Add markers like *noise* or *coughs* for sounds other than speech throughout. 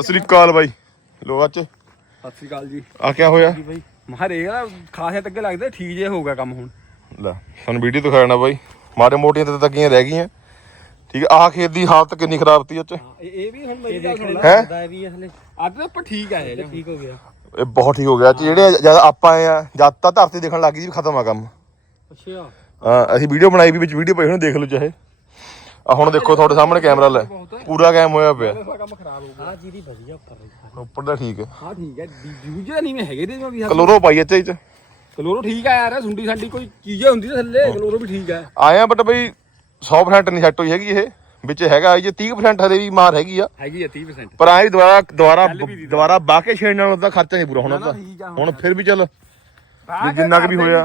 ਅਸਲੀ ਕਾਲ ਬਾਈ। ਲੋ ਅੱਜ। ਸਤਿ ਸ੍ਰੀ ਅਕਾਲ ਜੀ। ਆ ਕਿਆ ਹੋਇਆ? ਬਾਈ। ਮਹਾਰੇ ਆ ਖਾਸੇ ਤੱਕ ਲੱਗਦਾ ਠੀਕ ਜੇ ਹੋਊਗਾ ਕੰਮ ਹੁਣ। ਲੈ ਸਾਨੂੰ ਵੀਡੀਓ ਦਿਖਾਣਾ ਬਾਈ। ਮਾੜੇ ਮੋਟੀਆਂ ਤੇ ਤੱਕੀਆਂ ਰਹਿ ਗਈਆਂ। ਠੀਕ ਹੈ ਆਹ ਖੇਤ ਦੀ ਹਾਲਤ ਕਿੰਨੀ ਖਰਾਬ ਤੀ ਅੱਜ ਇਹ ਇਹ ਵੀ ਹੁਣ ਮੇਰੀ ਗੱਲ ਸੁਣ ਹੈ? ਵੀ ਹਲੇ। ਅੱਜ ਤਾਂ ਆਪਾਂ ਠੀਕ ਆਏ ਜੀ। ਠੀਕ ਹੋ ਗਿਆ। ਇਹ ਬਹੁਤ ਠੀਕ ਹੋ ਗਿਆ। ਅੱਜ ਜਿਹੜੇ ਜਦ ਆਪਾਂ ਆਏ ਆ ਜਦ ਤਾਂ ਧਰਤੀ ਦੇਖਣ ਲੱਗ ਗਈ ਸੀ ਵੀ ਖਤਮ ਆ ਕੰਮ। ਅੱਛਾ। ਹਾਂ, ਅਸੀਂ ਵੀਡੀਓ ਬਣਾਈ ਵੀ ਵਿੱਚ ਵੀਡੀਓ ਪਈ ਹੁਣ ਦੇਖ ਲਓ ਚਾਹੇ। ਆ ਹੁਣ ਦੇਖੋ ਤੁਹਾਡੇ ਸਾਹਮਣੇ ਕੈਮਰਾ ਲੈ। ਪੂਰਾ ਕੈਮ ਹੋਇਆ ਪਿਆ। ਇਹਦਾ ਕੰਮ ਖਰਾਬ ਹੋ ਗਿਆ ਆ ਜੀਰੀ ਵਧੀਆ ਉੱਪਰ ਦਾ ਠੀਕ ਹੈ। ਹਾਂ ਠੀਕ ਹੈ। ਦੂਜੇ ਨਹੀਂ ਮੈਂ ਹੈਗੇ ਜੋ ਵੀ ਕਲੋਰੋ ਪਾਈ ਇੱਥੇ ਚ। ਕਲੋਰੋ ਠੀਕ ਆ ਯਾਰ ਸੁੰਡੀ ਸਾਡੀ ਕੋਈ ਚੀਜ਼ ਹੁੰਦੀ ਤਾਂ ਥੱਲੇ ਕਲੋਰੋ ਵੀ ਠੀਕ ਹੈ ਆਇਆ ਬਟ ਬਈ 100% ਨਹੀਂ ਸੈੱਟ ਹੋਈ ਹੈਗੀ ਇਹ। ਵਿੱਚ ਹੈਗਾ ਜੇ 30% ਹਲੇ ਵੀ ਮਾਰ ਹੈਗੀ ਆ। ਹੈਗੀ ਆ 30% ਪਰ ਆਏ ਦੁਬਾਰਾ ਦੁਬਾਰਾ ਦੀ ਬਾਕੇ ਛੇੜਨ ਨਾਲ ਉਹਦਾ ਖਰਚਾ ਨਹੀਂ ਪੂਰਾ ਹੋਣਾ ਆ ਹੁਣ। ਫਿਰ ਵੀ ਚੱਲ। ਜਿੰਨਾ ਕੁ ਵੀ ਹੋਇਆ।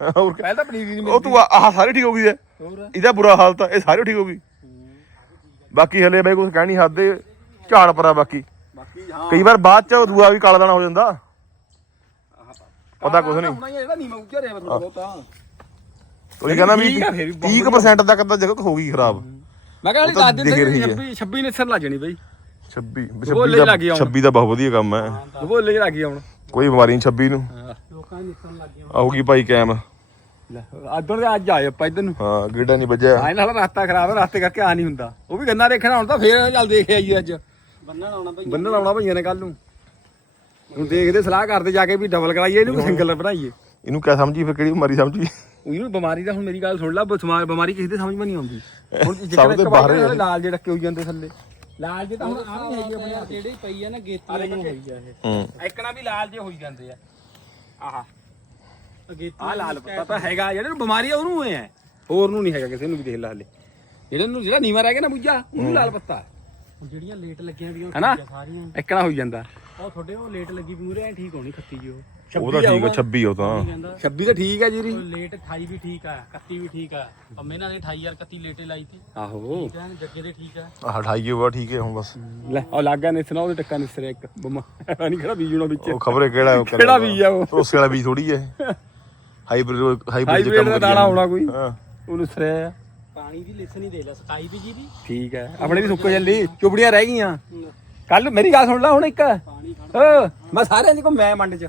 ਹੋਰ। ਪਹਿਲਾਂ ਤਾਂ ਪਨੀਰ ਨਹੀਂ ਉਹ ਤੂੰ ਆਹ ਸਾਰੀ ਠੀਕ ਹੋ ਗਈ ਹੈ। ਹੋਰ? ਇਹਦਾ ਬੁਰਾ ਹਾਲ ਤਾਂ ਇਹ ਸਾਰੇ ਠੀਕ ਹੋ ਗਈ। ਬਾਕੀ ਹਲੇ ਬਈ ਕੁਝ ਕਹਿ ਨਹੀਂ ਹੱਦੇ ਝਾੜ ਪਰਾ ਬਾਕੀ। ਬਾਕੀ ਹਾਂ। ਕਈ ਵਾਰ ਬਾਅਦ ਚ ਦੂਆ ਵੀ ਕਾਲਾ ਦਾਣਾ ਹੋ ਜਾਂਦਾ। ਪਤਾ ਕੁਛ ਨਹੀਂ ਹੁਣ ਉੱਚਾ ਰਿਹਾ ਉਹ ਕਹਿੰਦਾ ਵੀ ਠੀਕ ਆ ਫਿਰ ਵੀ ਬਹੁਤ 30% ਤੱਕ ਤਾਂ ਜਗ੍ਹਾ ਹੋ ਗਈ ਖਰਾਬ। ਮੈਂ ਕਹਿੰਦਾ ਉਹ ਤਾਂ ਦੱਸ ਦਿਨ ਦਿਖ ਰਹੀ ਹੈ। 26 26 ਨਿਸਰ ਲੱਗ ਜਾਣੀ ਬਈ। 26 ਬੋਲੇ 26 ਲੱਗ ਗਿਆ ਦਾ ਹੁਣ। 26 ਦਾ ਬਹੁਤ ਵਧੀਆ ਕੰਮ ਹੈ। ਬੋਲੇ ਲੱਗ ਹੁਣ। ਕੋਈ ਬਿਮਾਰੀ ਨਹੀਂ 26 ਨੂੰ। ਨੇ ਨਿਕਲਣ ਲੱਗ ਆਊਗੀ ਭਾਈ ਕੈਮ। ਅੱਧਰ ਦੇ ਅੱਜ ਆਏ ਆਪਾਂ ਇਧਰ ਨੂੰ। ਹਾਂ ਗੇੜਾ ਨਹੀਂ ਵੱਜਿਆ। ਆਏ ਨਾਲ ਰਸਤਾ ਖਰਾਬ ਹੈ ਰਸਤੇ ਕਰਕੇ ਆ ਨਹੀਂ ਹੁੰਦਾ। ਉਹ ਵੀ ਗੰਨਾ ਦੇਖਣਾ ਹੁਣ ਤਾਂ ਫੇਰ ਚੱਲ ਦੇਖ ਆਈਏ ਅੱਜ। ਬੰਨਣ ਆਉਣਾ ਬਈ ਬੰਨਣ ਆਉਣਾ ਭਈਆਂ ਨੇ ਕੱਲ ਨੂੰ। ਹੁਣ ਦੇਖਦੇ ਸਲਾਹ ਕਰਦੇ ਜਾ ਕੇ ਵੀ ਡਬਲ ਕਰਾਈਏ ਇਹਨੂੰ ਸਿੰਗਲ ਬਣਾਈਏ। ਇਹਨੂੰ ਕਿਆ ਸਮਝੀ ਫਿਰ ਕਿਹੜੀ ਬਿਮਾਰੀ ਸਮਝੀ? ਉਹਨੂੰ ਬਿਮਾਰੀ ਦਾ ਹੁਣ ਮੇਰੀ ਗੱਲ ਸੁਣ ਲੈ ਬਿਮਾਰੀ ਬਿਮਾਰੀ ਕਿਸੇ ਦੇ ਸਮਝ ਮੈਂ ਨਹੀਂ ਆਉਂਦੀ। ਹੁਣ ਸਭ ਜਿਹੜਾ ਦੇ ਇੱਕ ਬਾਹਰ ਹੀ ਲਾਲ ਜਿਹੇ ਡੱਕੇ ਹੋਈ ਜਾਂਦੇ ਥੱਲੇ। ਲਾਲ ਜੇ ਤਾਂ ਹੁਣ ਆ ਵੀ ਹੈਗੀ ਆਪਣੇ ਜਿਹੜੇ ਪਈ ਆ ਨਾ ਗੇਤੀ ਨੂੰ ਹੋਈ ਆ ਇਹ। ਹੂੰ। ਐਕਣਾ ਵੀ ਲਾਲ ਜੇ ਹੋਈ ਜਾਂਦੇ ਆ। ਆਹਾ। ਅਗੇਤੀ ਆ ਲਾਲ ਪੱਤਾ ਤਾਂ ਹੈਗਾ ਜਿਹੜੇ ਨੂੰ ਬਿਮਾਰੀ ਆ ਉਹਨੂੰ ਹੋਏ ਆ ਹੋਰ ਨੂੰ ਨਹੀਂ ਹੈਗਾ ਕਿਸੇ ਨੂੰ ਵੀ ਦੇਖ ਲੈ ਹਲੇ। ਜਿਹੜੇ ਨੂੰ ਜਿਹੜਾ ਨੀਵਾ ਰਹਿ ਗਿਆ ਨਾ ਬੁੱਝਾ ਉਹਨੂੰ ਲਾਲ ਪੱਤਾ। ਜਿਹੜੀਆਂ ਲੇਟ ਲੱਗੀਆਂ ਵੀਆਂ ਹੈਨਾ? ਸਾਰੀਆਂ। ਐਕਣਾ ਹੋਈ ਜਾਂਦਾ। ਉਹ ਤੁਹਾਡੇ ਉਹ ਲੇਟ ਲੱਗੀ ਪੂਰੇ ਐ ਠੀਕ ਹੋਣੀ ਖੱਤੀ ਜੀ ਉਹ। ਉਹ ਤਾਂ ਠੀਕ ਹੈ 26 ਉਹ ਤਾਂ। ਕਹਿੰਦਾ। 26 ਤਾਂ ਠੀਕ ਹੈ ਜੀਰੀ ਉਹ ਲੇਟ 28 ਵੀ ਠੀਕ ਆ 31 ਵੀ ਠੀਕ ਆ। ਪੰਮੇ ਇਹਨਾਂ ਨੇ 28 ਯਾਰ 31 ਲੇਟੇ ਲਾਈ ਤੇ। ਆਹੋ। ਠੀਕ ਆ ਜੱਗੇ ਦੇ ਠੀਕ ਆ। ਆਹ ਹਟਾਈਏ ਉਹ ਠੀਕ ਹੈ ਹੁਣ ਬਸ। ਲੈ ਉਹ ਲੱਗਾ ਨਿਸਣਾ ਉਹਦੇ ਟੱਕਾ ਨਿਸਰਿਆ ਇੱਕ। ਬਮਾ ਨਹੀਂ ਖੜਾ ਬੀਜਣਾ ਵਿੱਚ। ਉਹ ਖਬਰੇ ਕਿਹੜਾ ਉਹ ਕਿਹੜਾ ਬੀਜ ਆ ਉਹ? ਭਰੋਸੇ ਵਾਲਾ ਬੀਜ ਥੋੜੀ ਹੈ ਹਾਈਬ੍ਰਿਡ ਹਾਈਬ੍ਰਿਡ ਦਾ ਦਾਣਾ ਆਉਣਾ ਕੋਈ। ਹਾਂ। ਉਹ ਆ। ਪਾਣੀ ਦੀ ਲਿਸਣ ਹੀ ਦੇ ਲੈ ਸਕਾਈ ਵੀ ਜੀ ਦੀ। ਠੀਕ ਹੈ ਆਪਣੇ ਵੀ ਸੁੱਕ ਚੱਲੀ ਚੁਬੜੀਆਂ ਰਹਿ ਗਈਆਂ। ਕੱਲ ਮੇਰੀ ਗੱਲ ਸੁਣ ਲੈ ਹੁਣ ਇੱਕ। ਮੈਂ ਸਾਰਿਆਂ ਦੀ ਕੋ ਮੈਂ ਮੰਡ ਚ।